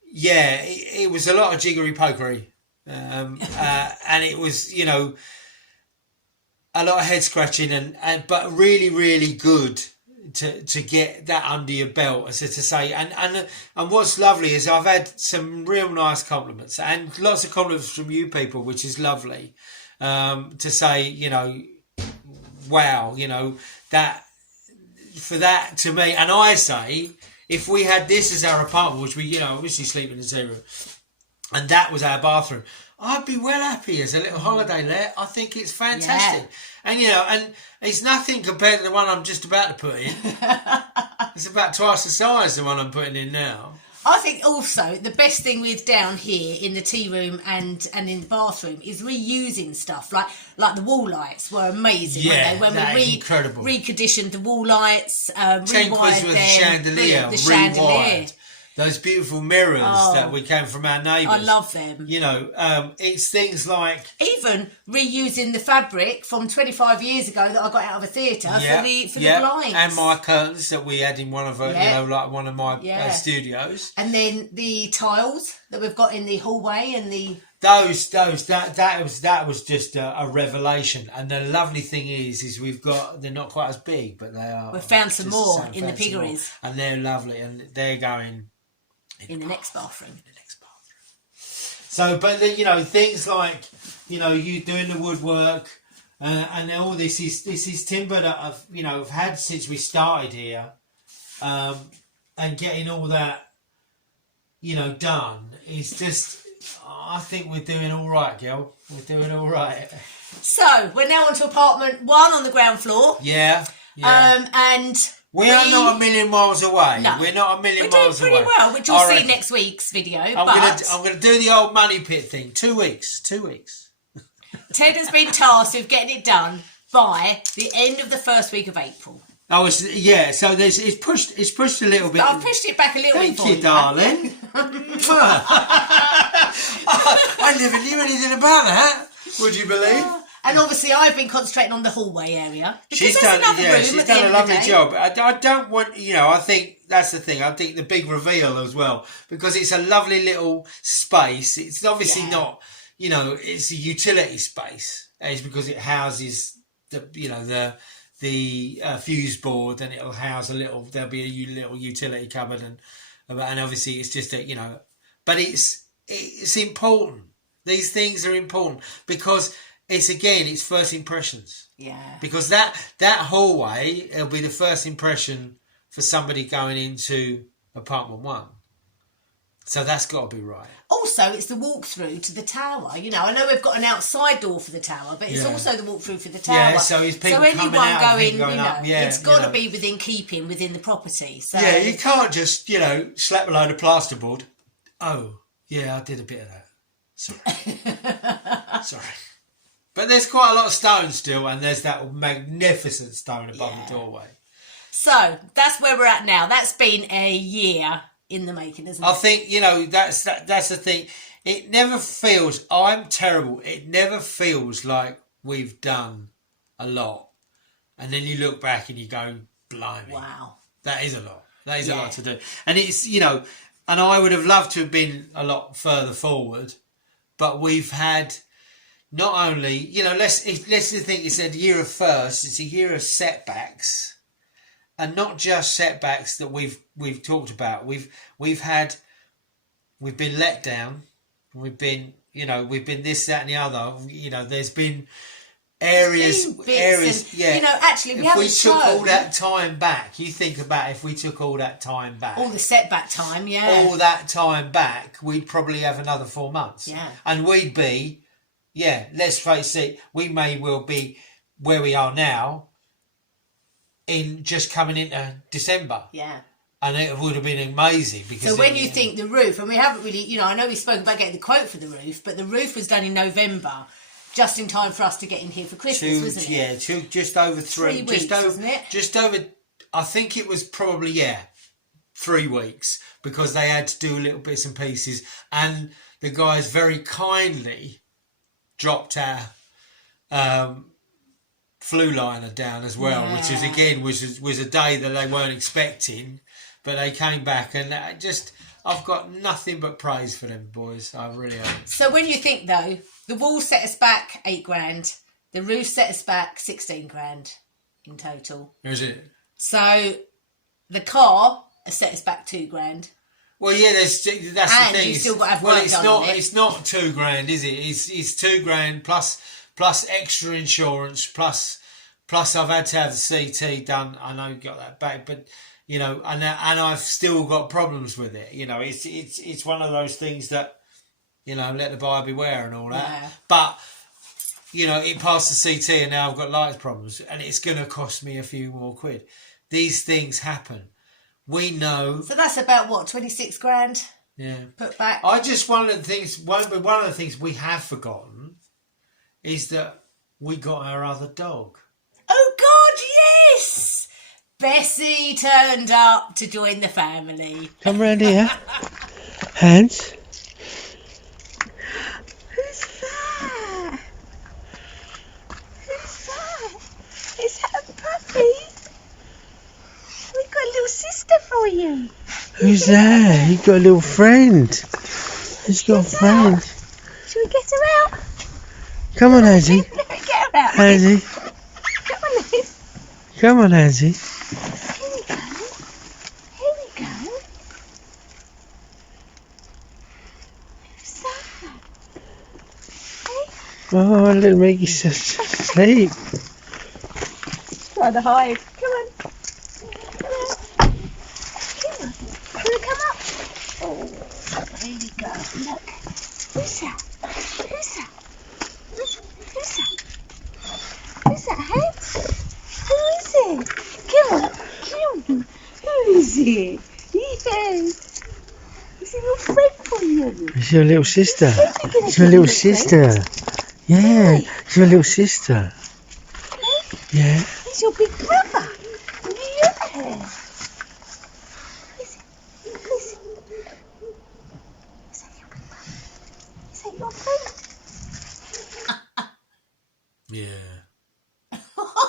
it was a lot of jiggery pokery. And it was, a lot of head scratching but really, really good to get that under your belt, as to say. And what's lovely is I've had some real nice compliments and lots of compliments from you people, which is lovely. To say, wow, that for that to me, and I say, if we had this as our apartment, which we, obviously sleep in the tea room, and that was our bathroom, I'd be well happy as a little holiday let. I think it's fantastic. Yeah. And it's nothing compared to the one I'm just about to put in. It's about twice the size the one I'm putting in now. I think also the best thing with down here in the tea room and in the bathroom is reusing stuff. Like the wall lights were amazing, yeah, weren't they? When we incredible. Reconditioned the wall lights, 10 quid worth of chandelier, the chandelier. Rewired. Those beautiful mirrors that we came from our neighbours. I love them. It's things like... Even reusing the fabric from 25 years ago that I got out of a theatre for the blinds. And my curtains that we had in one of one of my studios. And then the tiles that we've got in the hallway and the... That was just a revelation. And the lovely thing is they're not quite as big, but they are... We've found some more in the piggeries. And they're lovely, and they're going... In the next bathroom. So, but things like, you doing the woodwork, and all this is timber that I've had since we started here, and getting all that, done is just, I think we're doing all right, girl. We're doing all right. So we're now on to apartment 1 on the ground floor. Yeah. And. We are not a million miles away. No. We're not a million miles away. We're doing pretty well, which you'll see next week's video. I'm going to do the old money pit thing. 2 weeks. Ted has been tasked with getting it done by the end of the first week of April. Oh, so it's pushed a little bit. I've pushed it back a little bit for you. Thank you, darling. I never knew anything about that. Would you believe? And obviously, I've been concentrating on the hallway area. She's done a lovely job. I don't want, I think that's the thing. I think the big reveal as well, because it's a lovely little space. It's obviously not, it's a utility space. It's because it houses the fuse board, and it'll house there'll be a little utility cupboard, and obviously it's just but it's important. These things are important because it's first impressions. Yeah. Because that hallway, it'll be the first impression for somebody going into apartment 1. So that's got to be right. Also, it's the walkthrough to the tower. I know we've got an outside door for the tower, but it's also the walkthrough for the tower. Yeah, so it's people anyone coming out and going, going up. Yeah, it's got to be within keeping within the property. So yeah, you can't just slap a load of plasterboard. Oh, yeah, I did a bit of that. Sorry. But there's quite a lot of stone still, and there's that magnificent stone above the doorway. So that's where we're at now. That's been a year in the making, isn't it? I think that's the thing. It never feels. I'm terrible. It never feels like we've done a lot, and then you look back and you go, "Blimey, wow, that is a lot. That is a lot to do." And it's and I would have loved to have been a lot further forward, but we've had. Not only, let's think it's a year of firsts, it's a year of setbacks, and not just setbacks that we've talked about. We've been let down. We've been this, that, and the other. There's been areas. Actually, we haven't If we took all that time back, you think about if we took all that time back, all the setback time, all that time back, we'd probably have another 4 months, and we'd be. Yeah, let's face it, we may well be where we are now in just coming into December. Yeah. And it would have been amazing. Because so when you think the roof, and we haven't really, I know we spoke about getting the quote for the roof, but the roof was done in November, just in time for us to get in here for Christmas, wasn't it? Yeah, just over 3 weeks, wasn't it? Just over, I think it was probably, 3 weeks, because they had to do little bits and pieces. And the guys very kindly dropped our flu liner down as well, which is again was a day that they weren't expecting, but they came back, and I've got nothing but praise for them boys. I really have. So when you think though, the wall set us back $8,000, the roof set us back 16 grand in total. Is it? So the car has set us back 2 grand. Well, yeah, that's the thing. And you still got to have work done on it. It's not 2 grand, is it? It's 2 grand plus extra insurance plus I've had to have the CT done. I know you got that back, but you know, and I've still got problems with it. You know, it's one of those things that, you know, let the buyer beware and all that. Yeah. But you know, it passed the CT, and now I've got lights problems, and it's going to cost me a few more quid. These things happen. We know. So that's about what, 26 grand? Yeah. Put back. One of the things we have forgotten is that we got our other dog. Oh God, yes! Bessie turned up to join the family. Come round here. Hands. Who's that? Who's that? Is that a puppy? We've got a little sister for you. Who's that? You got a little friend. He's got a friend. Shall we get her out? Come on, Angie. Let me get her out. Angie. Come on, Liz. Come on, Angie. Here we go. Here we go. Who's that? Hey? Oh, little Mickey's asleep. Trying to hide. Come on. Come on. Come on. Wanna come up? Oh, there we go. Look. Who's that? Who's that? Who's that? Who's that, hey? Who is it? Come on. Come on. Who is it? Yes. It's a little friend for you. It's your little sister. It's your little sister. Yeah, it's your little sister. Yeah. He's your big brother. Yeah. Is that your big brother? Is that your friend? Yeah.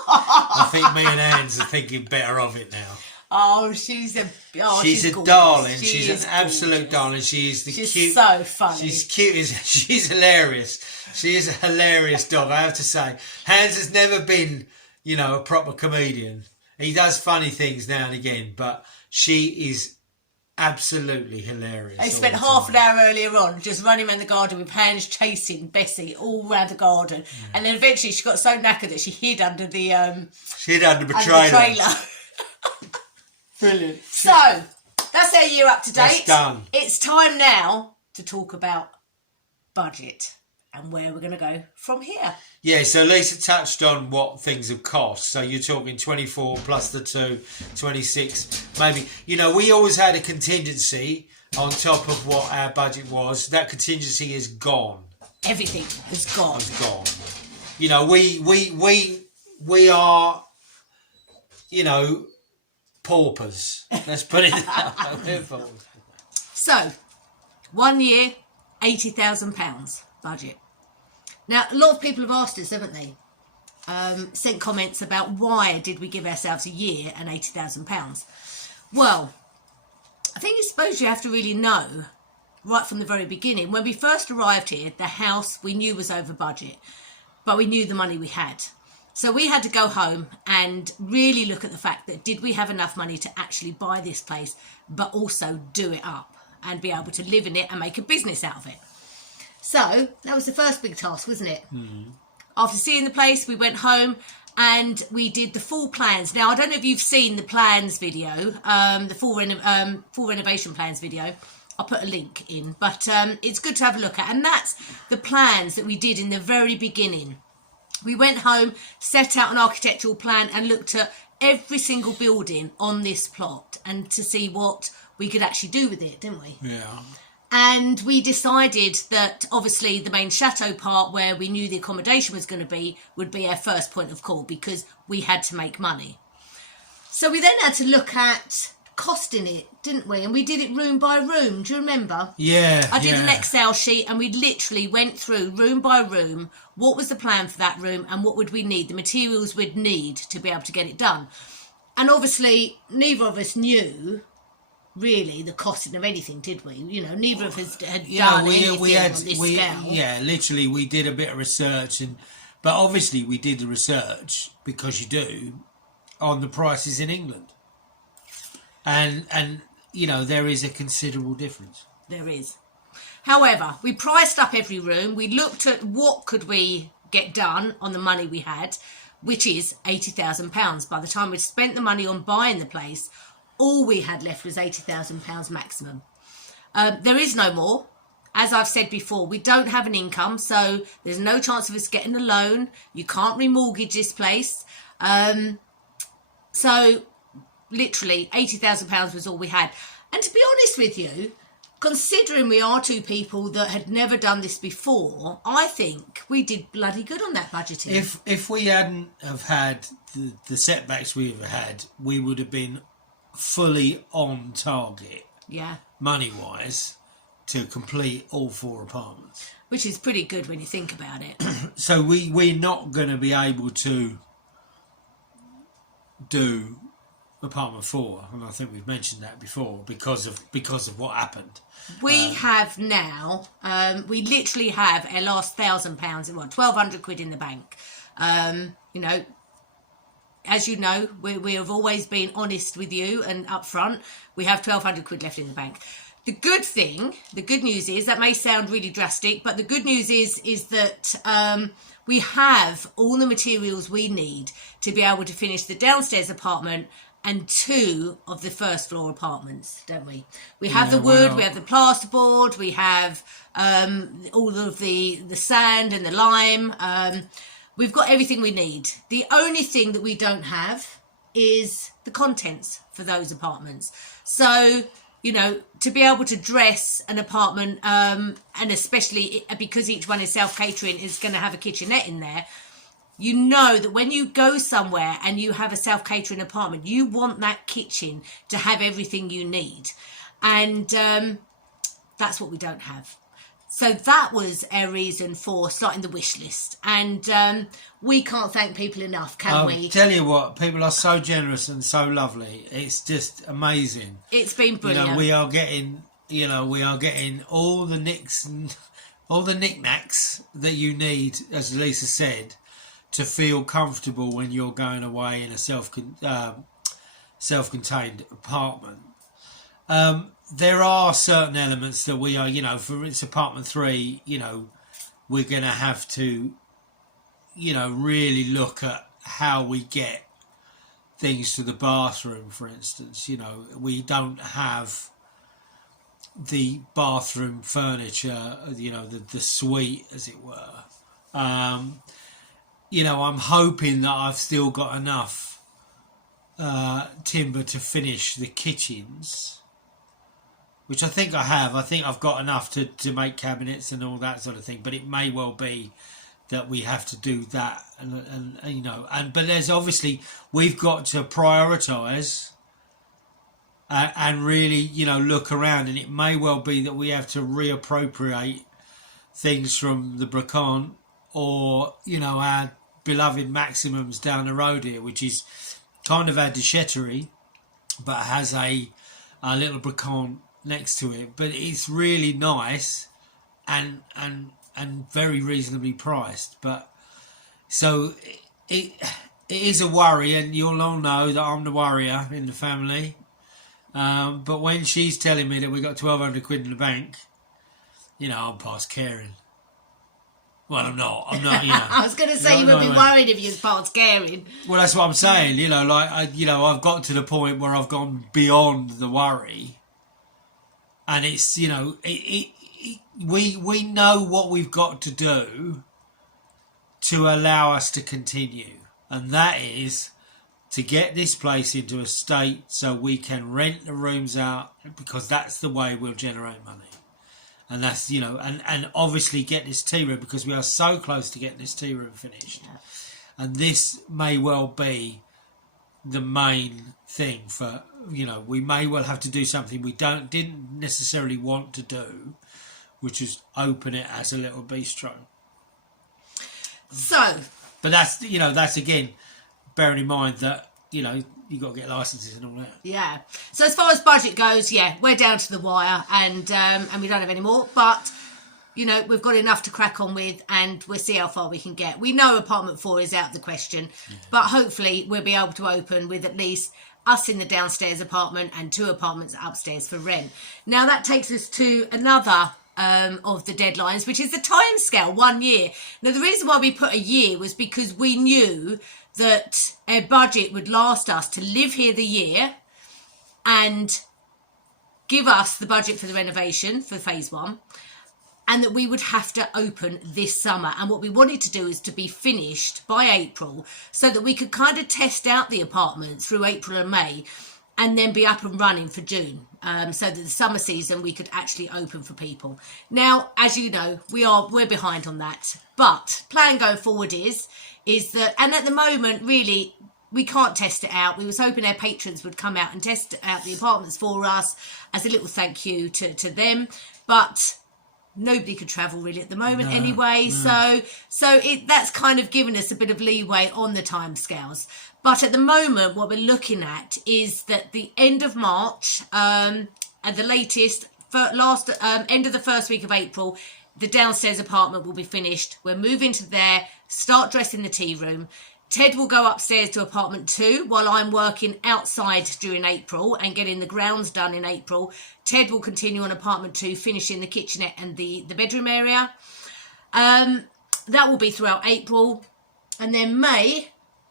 I think me and Anne's are thinking better of it now. Oh, she's a gorgeous. Darling. She's an absolute darling. She's cute. So funny. She's cute. She's hilarious. She is a hilarious dog, I have to say. Hans has never been, you know, a proper comedian. He does funny things now and again, but she is absolutely hilarious. I spent half an hour earlier on just running around the garden with Hans chasing Bessie all around the garden, and then eventually she got so knackered that she hid under the trailer. Brilliant. So that's our year up to date. That's done. It's time now to talk about budget and where we're going to go from here. Yeah, so Lisa touched on what things have cost. So you're talking 24 plus the 2, 26, maybe. You know, we always had a contingency on top of what our budget was. That contingency is gone. Everything is gone. It's gone. You know, we are, you know, paupers. Let's put it that way. So, 1 year, £80,000 budget. Now, a lot of people have asked us, haven't they? Sent comments about why did we give ourselves a year and £80,000. Well, I think I suppose you have to really know right from the very beginning. When we first arrived here, the house we knew was over budget, but we knew the money we had. So we had to go home and really look at the fact that did we have enough money to actually buy this place, but also do it up and be able to live in it and make a business out of it. So that was the first big task, wasn't it? Mm. After seeing the place, we went home and we did the full plans. Now, I don't know if you've seen the plans video, the full renovation plans video. I'll put a link in, but it's good to have a look at. And that's the plans that we did in the very beginning. We went home, set out an architectural plan and looked at every single building on this plot and to see what we could actually do with it, didn't we? Yeah. And we decided that obviously the main chateau part where we knew the accommodation was going to be would be our first point of call because we had to make money. So we then had to look at cost in it, didn't we? And we did it room by room. Do you remember? Yeah. I did an Excel sheet and we literally went through room by room. What was the plan for that room and what would we need? The materials we'd need to be able to get it done. And obviously, neither of us knew really the costing of anything, did we? You know, neither of us had done anything on this scale. Yeah, literally, we did a bit of research, but obviously we did the research, because you do, on the prices in England. And you know, there is a considerable difference. There is. However, we priced up every room. We looked at what could we get done on the money we had, which is £80,000. By the time we'd spent the money on buying the place, all we had left was £80,000 maximum. There is no more. As I've said before, we don't have an income, so there's no chance of us getting a loan. You can't remortgage this place. So literally £80,000 was all we had. And to be honest with you, considering we are two people that had never done this before, I think we did bloody good on that budgeting. If we hadn't have had the setbacks we've had, we would have been fully on target, money-wise, to complete all 4 apartments. Which is pretty good when you think about it. So we're not going to be able to do apartment 4, and I think we've mentioned that before, because of what happened. We have now, we literally have our last £1,000, well, 1,200 quid in the bank. You know, as you know, we have always been honest with you and upfront. We have 1,200 quid left in the bank. The good news is, that may sound really drastic, but the good news is that we have all the materials we need to be able to finish the downstairs apartment and 2 of the first floor apartments, don't we? We have the wood, we have the plasterboard, we have all of the sand and the lime. We've got everything we need. The only thing that we don't have is the contents for those apartments. So, you know, to be able to dress an apartment, and especially because each one is self-catering, is going to have a kitchenette in there, you know that when you go somewhere and you have a self-catering apartment, you want that kitchen to have everything you need. And that's what we don't have. So that was our reason for starting the wish list. And we can't thank people enough, can we? I'll tell you what, people are so generous and so lovely. It's just amazing. It's been brilliant. You know, we are getting all the nicks and all the knickknacks that you need, as Lisa said, to feel comfortable when you're going away in a self-contained apartment. There are certain elements that we are, you know, for it's apartment 3, you know, we're going to have to, you know, really look at how we get things to the bathroom, for instance. You know, we don't have the bathroom furniture, you know, the suite, as it were. You know, I'm hoping that I've still got enough timber to finish the kitchens, which I think I have. I think I've got enough to make cabinets and all that sort of thing, but it may well be that we have to do that. And you know, but there's obviously, we've got to prioritise and really, you know, look around, and it may well be that we have to reappropriate things from the Bracon, or, you know, our beloved Maximums down the road here, which is kind of our déchetterie, but has a little Bracon next to it. But it's really nice and very reasonably priced. But so it is a worry, and you'll all know that I'm the worrier in the family. But when she's telling me that we got 1,200 quid in the bank, you know, I'm past caring. Well, I'm not, you know. I was going to say, you would be worried if you was past caring. Well, that's what I'm saying, you know, like, I've got to the point where I've gone beyond the worry. And it's, you know, we know what we've got to do to allow us to continue. And that is to get this place into a state so we can rent the rooms out, because that's the way we'll generate money. And that's, you know, and obviously get this tea room, because we are so close to getting this tea room finished. Yeah. And this may well be the main thing for, we may well have to do something we didn't necessarily want to do, which is open it as a little bistro. So, but that's again, bearing in mind that, you've got to get licenses and all that. Yeah. So as far as budget goes, we're down to the wire, and we don't have any more. But we've got enough to crack on with, and we'll see how far we can get. We know apartment 4 is out of the question, but hopefully we'll be able to open with at least us in the downstairs apartment and 2 apartments upstairs for rent. Now that takes us to another of the deadlines, which is the time scale, 1 year. Now the reason why we put a year was because we knew that our budget would last us to live here the year and give us the budget for the renovation for phase 1, and that we would have to open this summer. And what we wanted to do is to be finished by April, so that we could kind of test out the apartments through April and May, and then be up and running for June, so that the summer season we could actually open for people. Now, as you know, we're behind on that, but plan going forward is that, and at the moment, really, we can't test it out. We was hoping our patrons would come out and test out the apartments for us as a little thank you to them, but nobody could travel really at the moment anyway. No. So that's kind of given us a bit of leeway on the timescales. But at the moment, what we're looking at is that the end of March, at the latest, end of the first week of April, the downstairs apartment will be finished. We'll move into there, start dressing the tea room. Ted will go upstairs to apartment 2 while I'm working outside during April and getting the grounds done in April. Ted will continue on apartment 2, finishing the kitchenette and the bedroom area. That will be throughout April. And then May,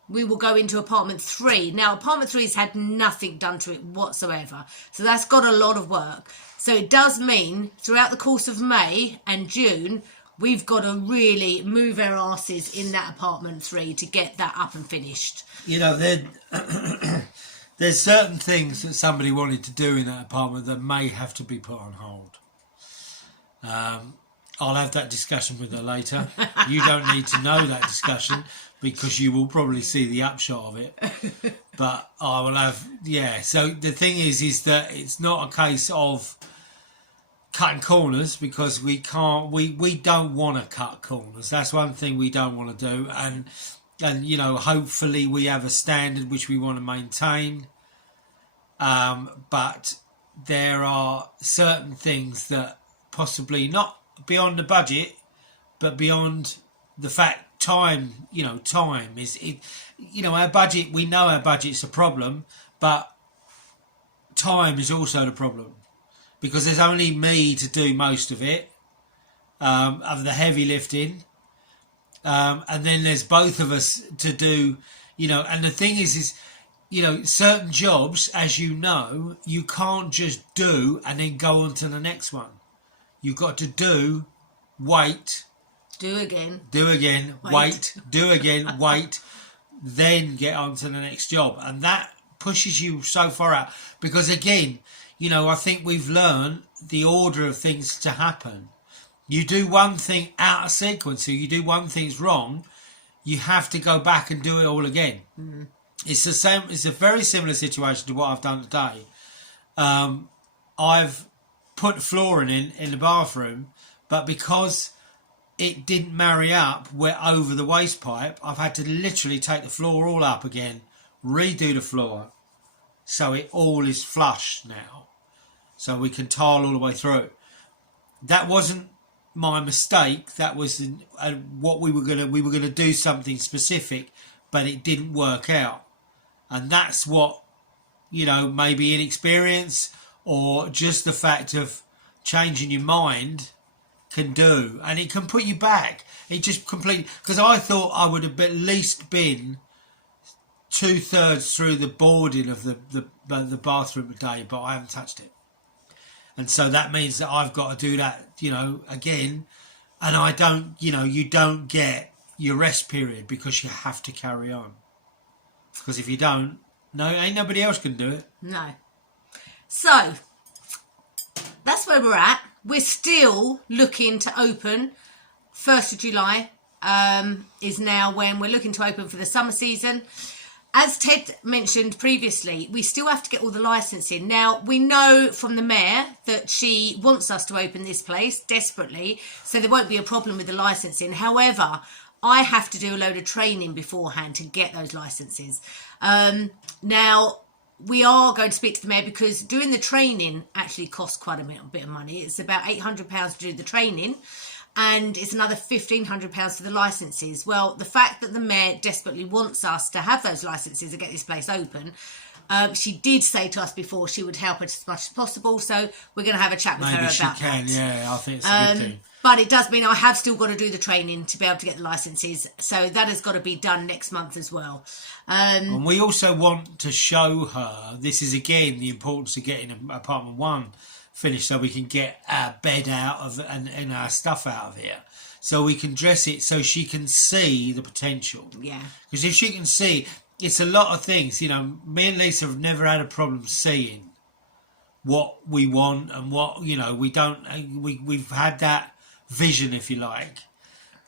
we will go into apartment 3. Now, apartment 3 has had nothing done to it whatsoever. So that's got a lot of work. So it does mean throughout the course of May and June, we've got to really move our asses in that apartment 3 to get that up and finished. There's certain things that somebody wanted to do in that apartment that may have to be put on hold. I'll have that discussion with her later. You don't need to know that discussion because you will probably see the upshot of it. But I will have, So the thing is that it's not a case of cutting corners, because we don't want to cut corners. That's one thing we don't want to do. And hopefully we have a standard which we want to maintain. But there are certain things that possibly not beyond the budget, but beyond the fact time is our budget. We know our budget's a problem, but time is also the problem, because there's only me to do most of it, of the heavy lifting, and then there's both of us to do, and the thing is certain jobs, as you know, you can't just do and then go on to the next one. You've got to do, wait, do again, wait, do again, wait, then get on to the next job. And that pushes you so far out, because again, I think we've learned the order of things to happen. You do one thing out of sequence, or you do one thing's wrong, you have to go back and do it all again. Mm-hmm. It's the same. It's a very similar situation to what I've done today. I've put flooring in the bathroom, but because it didn't marry up over the waste pipe, I've had to literally take the floor all up again, redo the floor, so it all is flush now, so we can tile all the way through. That wasn't my mistake. That was what we were gonna do something specific, but it didn't work out. And that's what, maybe inexperience or just the fact of changing your mind can do. And it can put you back. It just completely, because I thought I would have at least been 2/3 through the boarding of the bathroom today, but I haven't touched it. And so that means that I've got to do that, again. And I don't, you don't get your rest period, because you have to carry on. Because if you don't, ain't nobody else can do it. No. So, that's where we're at. We're still looking to open. 1st of July is now when we're looking to open for the summer season. as Ted mentioned previously, we still have to get all the licensing. Now, we know from the mayor that she wants us to open this place desperately, so there won't be a problem with the licensing. However, I have to do a load of training beforehand to get those licenses. Now, we are going to speak to the mayor because doing the training actually costs quite a bit of money. It's about £800 to do the training, and it's another £1,500 for the licenses. Well, the fact that the mayor desperately wants us to have those licenses and get this place open, she did say to us before she would help us as much as possible, so we're going to have a chat with her about that. Maybe she can, yeah, I think it's a good thing. But it does mean I have still got to do the training to be able to get the licenses, so that has got to be done next month as well. And we also want to show her, this is again the importance of getting apartment 1 finished so we can get our bed out of and our stuff out of here, so we can dress it so she can see the potential. Yeah. Because if she can see, it's a lot of things. You know, me and Lisa have never had a problem seeing what we want and what, you know, we don't. We've had that vision, if you like,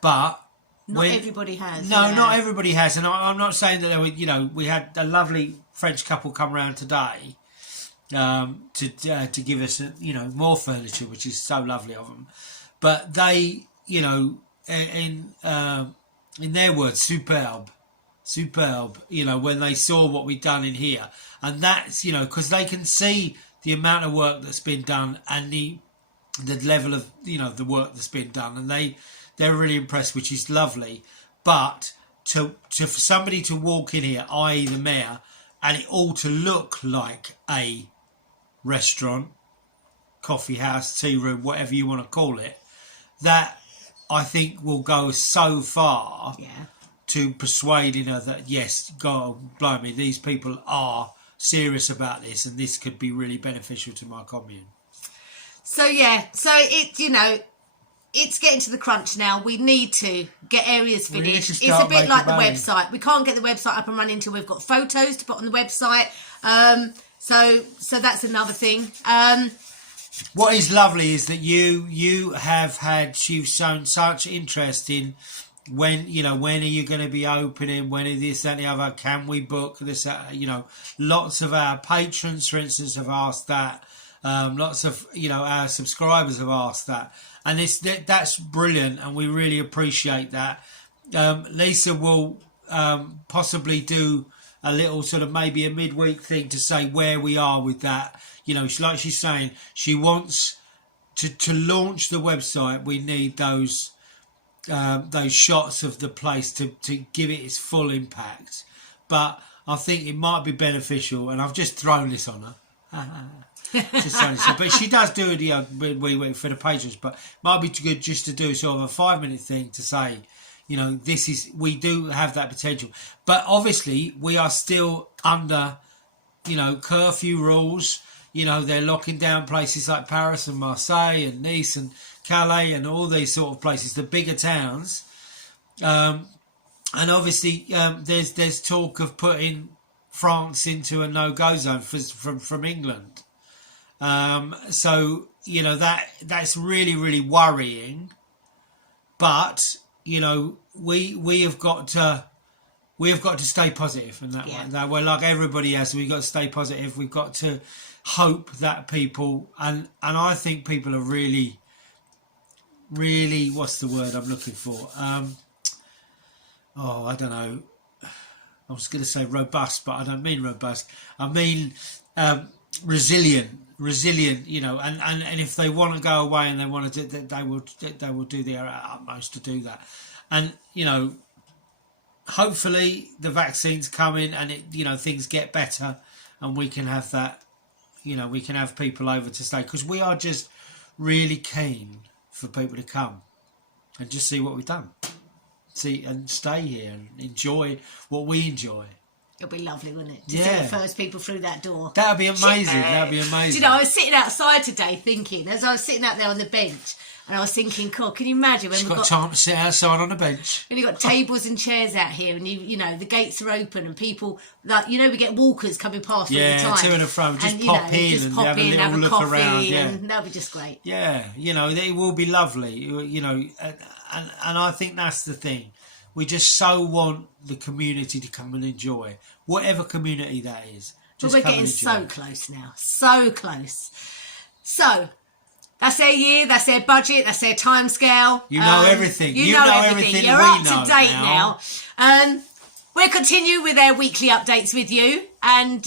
but not everybody has. No, yeah. not everybody has, and I'm not saying that. You know, we had a lovely French couple come around today to give us, you know, more furniture, which is so lovely of them. But they, you know, in their words, superb. You know, when they saw what we'd done in here, and that's, you know, because they can see the amount of work that's been done and the level of, you know, the work that's been done, and they're really impressed, which is lovely. But for somebody to walk in here, i.e. the mayor, and it all to look like a restaurant, coffee house, tea room, whatever you want to call it, that I think will go so far to persuading her that, yes, God, blimey, these people are serious about this, and this could be really beneficial to my commune. So it, you know, it's getting to the crunch now. We need to get areas finished. It's a bit like the website. We can't get the website up and running until we've got photos to put on the website. So that's another thing. What is lovely is that you've shown such interest in when are you going to be opening, when is this, that, and the other, can we book this, you know, lots of our patrons, for instance, have asked that. Lots of, you know, our subscribers have asked that, and that's brilliant, and we really appreciate that. Lisa will possibly do a little sort of maybe a midweek thing to say where we are with that. You know, like she's saying, she wants to launch the website. We need those shots of the place to give it its full impact. But I think it might be beneficial, and I've just thrown this on her. But she does do it we for the patrons, but it might be good just to do sort of a 5-minute thing to say, you know, we do have that potential, but obviously we are still under, you know, curfew rules. You know, they're locking down places like Paris and Marseille and Nice and Calais and all these sort of places, the bigger towns, and obviously there's talk of putting France into a no-go zone from England. So, you know, that's really, really worrying. But, you know, we have got to stay positive in that way, like everybody has. We've got to stay positive. We've got to hope that people, and I think people are really, really, what's the word I'm looking for? I don't know. I was going to say robust, but I don't mean robust. I mean resilient, you know, and if they want to go away and they want to do, they will do their utmost to do that. And, you know, hopefully the vaccine's coming and it, you know, things get better and we can have that, you know, we can have people over to stay, because we are just really keen for people to come and just see what we've done. See and stay here and enjoy what we enjoy. It'll be lovely, wouldn't it? To see the first people through that door. That'd be amazing. That'd be amazing. Do you know, I was sitting outside today thinking, as I was sitting out there on the bench, and I was thinking, God, can you imagine when we've got time to sit outside on a bench? When you've got tables and chairs out here, and you know the gates are open, and people, like, you know, we get walkers coming past all the time. Yeah, to and fro, just pop in and have a little look around. Yeah, and that'll be just great. Yeah, you know, it will be lovely. You know, and I think that's the thing. We just so want the community to come and enjoy, whatever community that is. But Just we're come getting and enjoy. so close now. So close. So, that's their year, that's their budget, that's their timescale. You know everything. You know everything. You're we up know to date now. We'll continue with our weekly updates with you and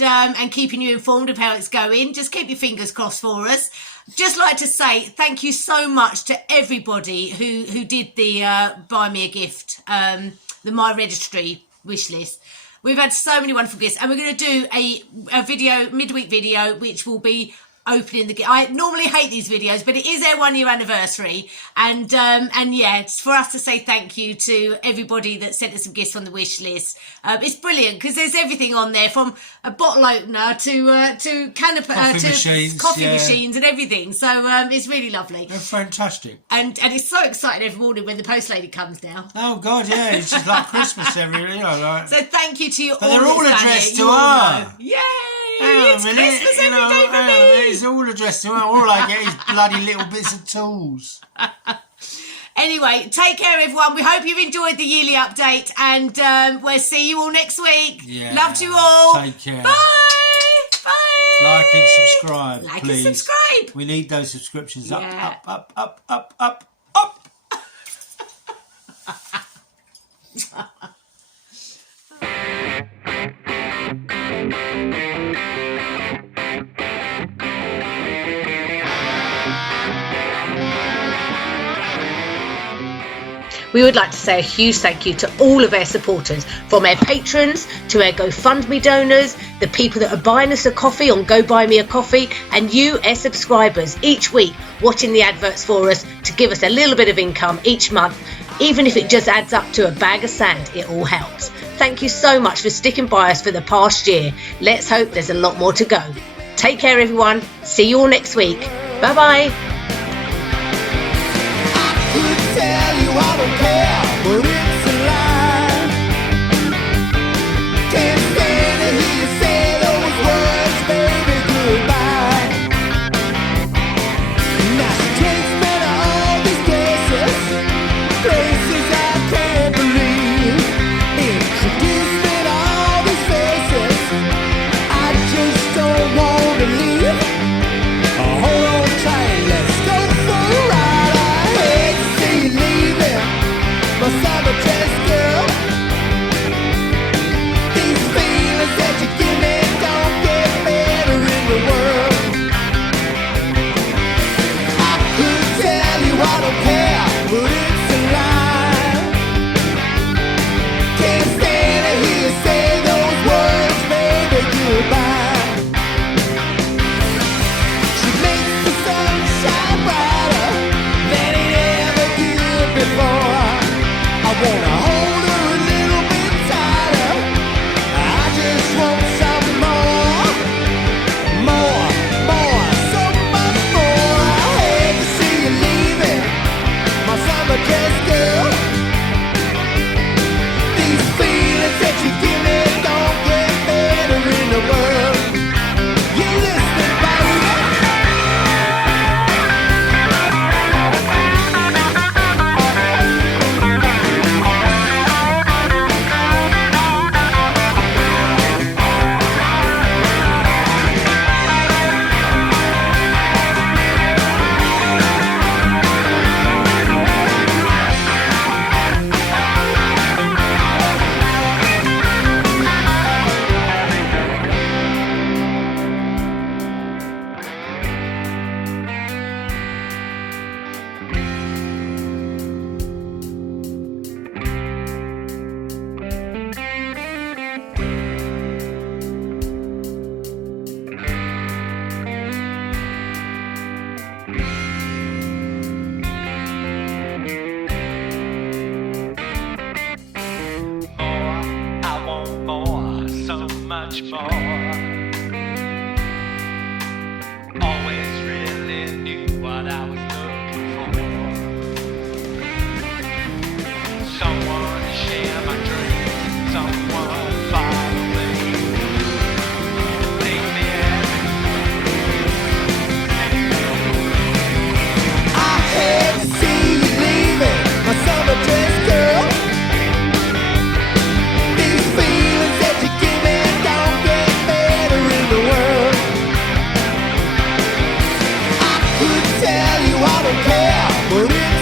keeping you informed of how it's going. Just keep your fingers crossed for us. Just like to say thank you so much to everybody who did the Buy Me a Gift, the My Registry wish list. We've had so many wonderful gifts, and we're going to do a video, midweek video, which will be opening the gift. I normally hate these videos, but it is our 1 year anniversary, and yeah, it's for us to say thank you to everybody that sent us some gifts on the wish list. It's brilliant because there's everything on there, from a bottle opener to coffee machines and everything. So it's really lovely. They're fantastic. And it's so exciting every morning when the post lady comes now. Oh God, yeah, it's just like Christmas like. So thank you to you all. But they're all addressed to her. Yay! It's Christmas every day for me. It's all addressed to her. All I get is bloody little bits of tools. Anyway, take care, everyone. We hope you've enjoyed the yearly update, and we'll see you all next week. Yeah. Love to you all. Take care. Bye. Bye. Like and subscribe, Like please. and subscribe. We need those subscriptions Yeah. up. We would like to say a huge thank you to all of our supporters, from our patrons to our GoFundMe donors, the people that are buying us a coffee on Go Buy Me a Coffee, and you, our subscribers, each week watching the adverts for us to give us a little bit of income each month. Even if it just adds up to a bag of sand, it all helps. Thank you so much for sticking by us for the past year. Let's hope there's a lot more to go. Take care, everyone. See you all next week. Bye-bye. Tell you I don't care, but it's a lie. Can't stand to hear you say those words, baby, goodbye. Now she takes me to all these places I can't believe. Introduce me to all these faces, I just don't want to leave. Hold on tight, let's go for a ride. I hate to see you leaving. tell you I don't care, but it's